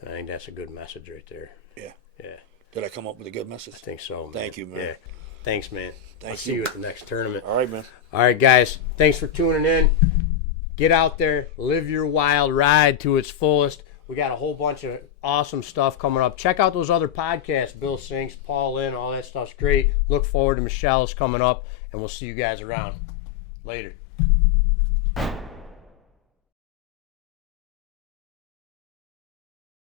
And I think that's a good message right there. Yeah. Yeah. Did I come up with a good message? I think so. Man. Thank you, man. Yeah. Thanks, man. Thank I'll see you at the next tournament. All right, man. All right, guys. Thanks for tuning in. Get out there, live your wild ride to its fullest. We got a whole bunch of awesome stuff coming up. Check out those other podcasts. Bill Sinks, Paul Lynn, all that stuff's great. Look forward to Michelle's coming up, and we'll see you guys around. Later.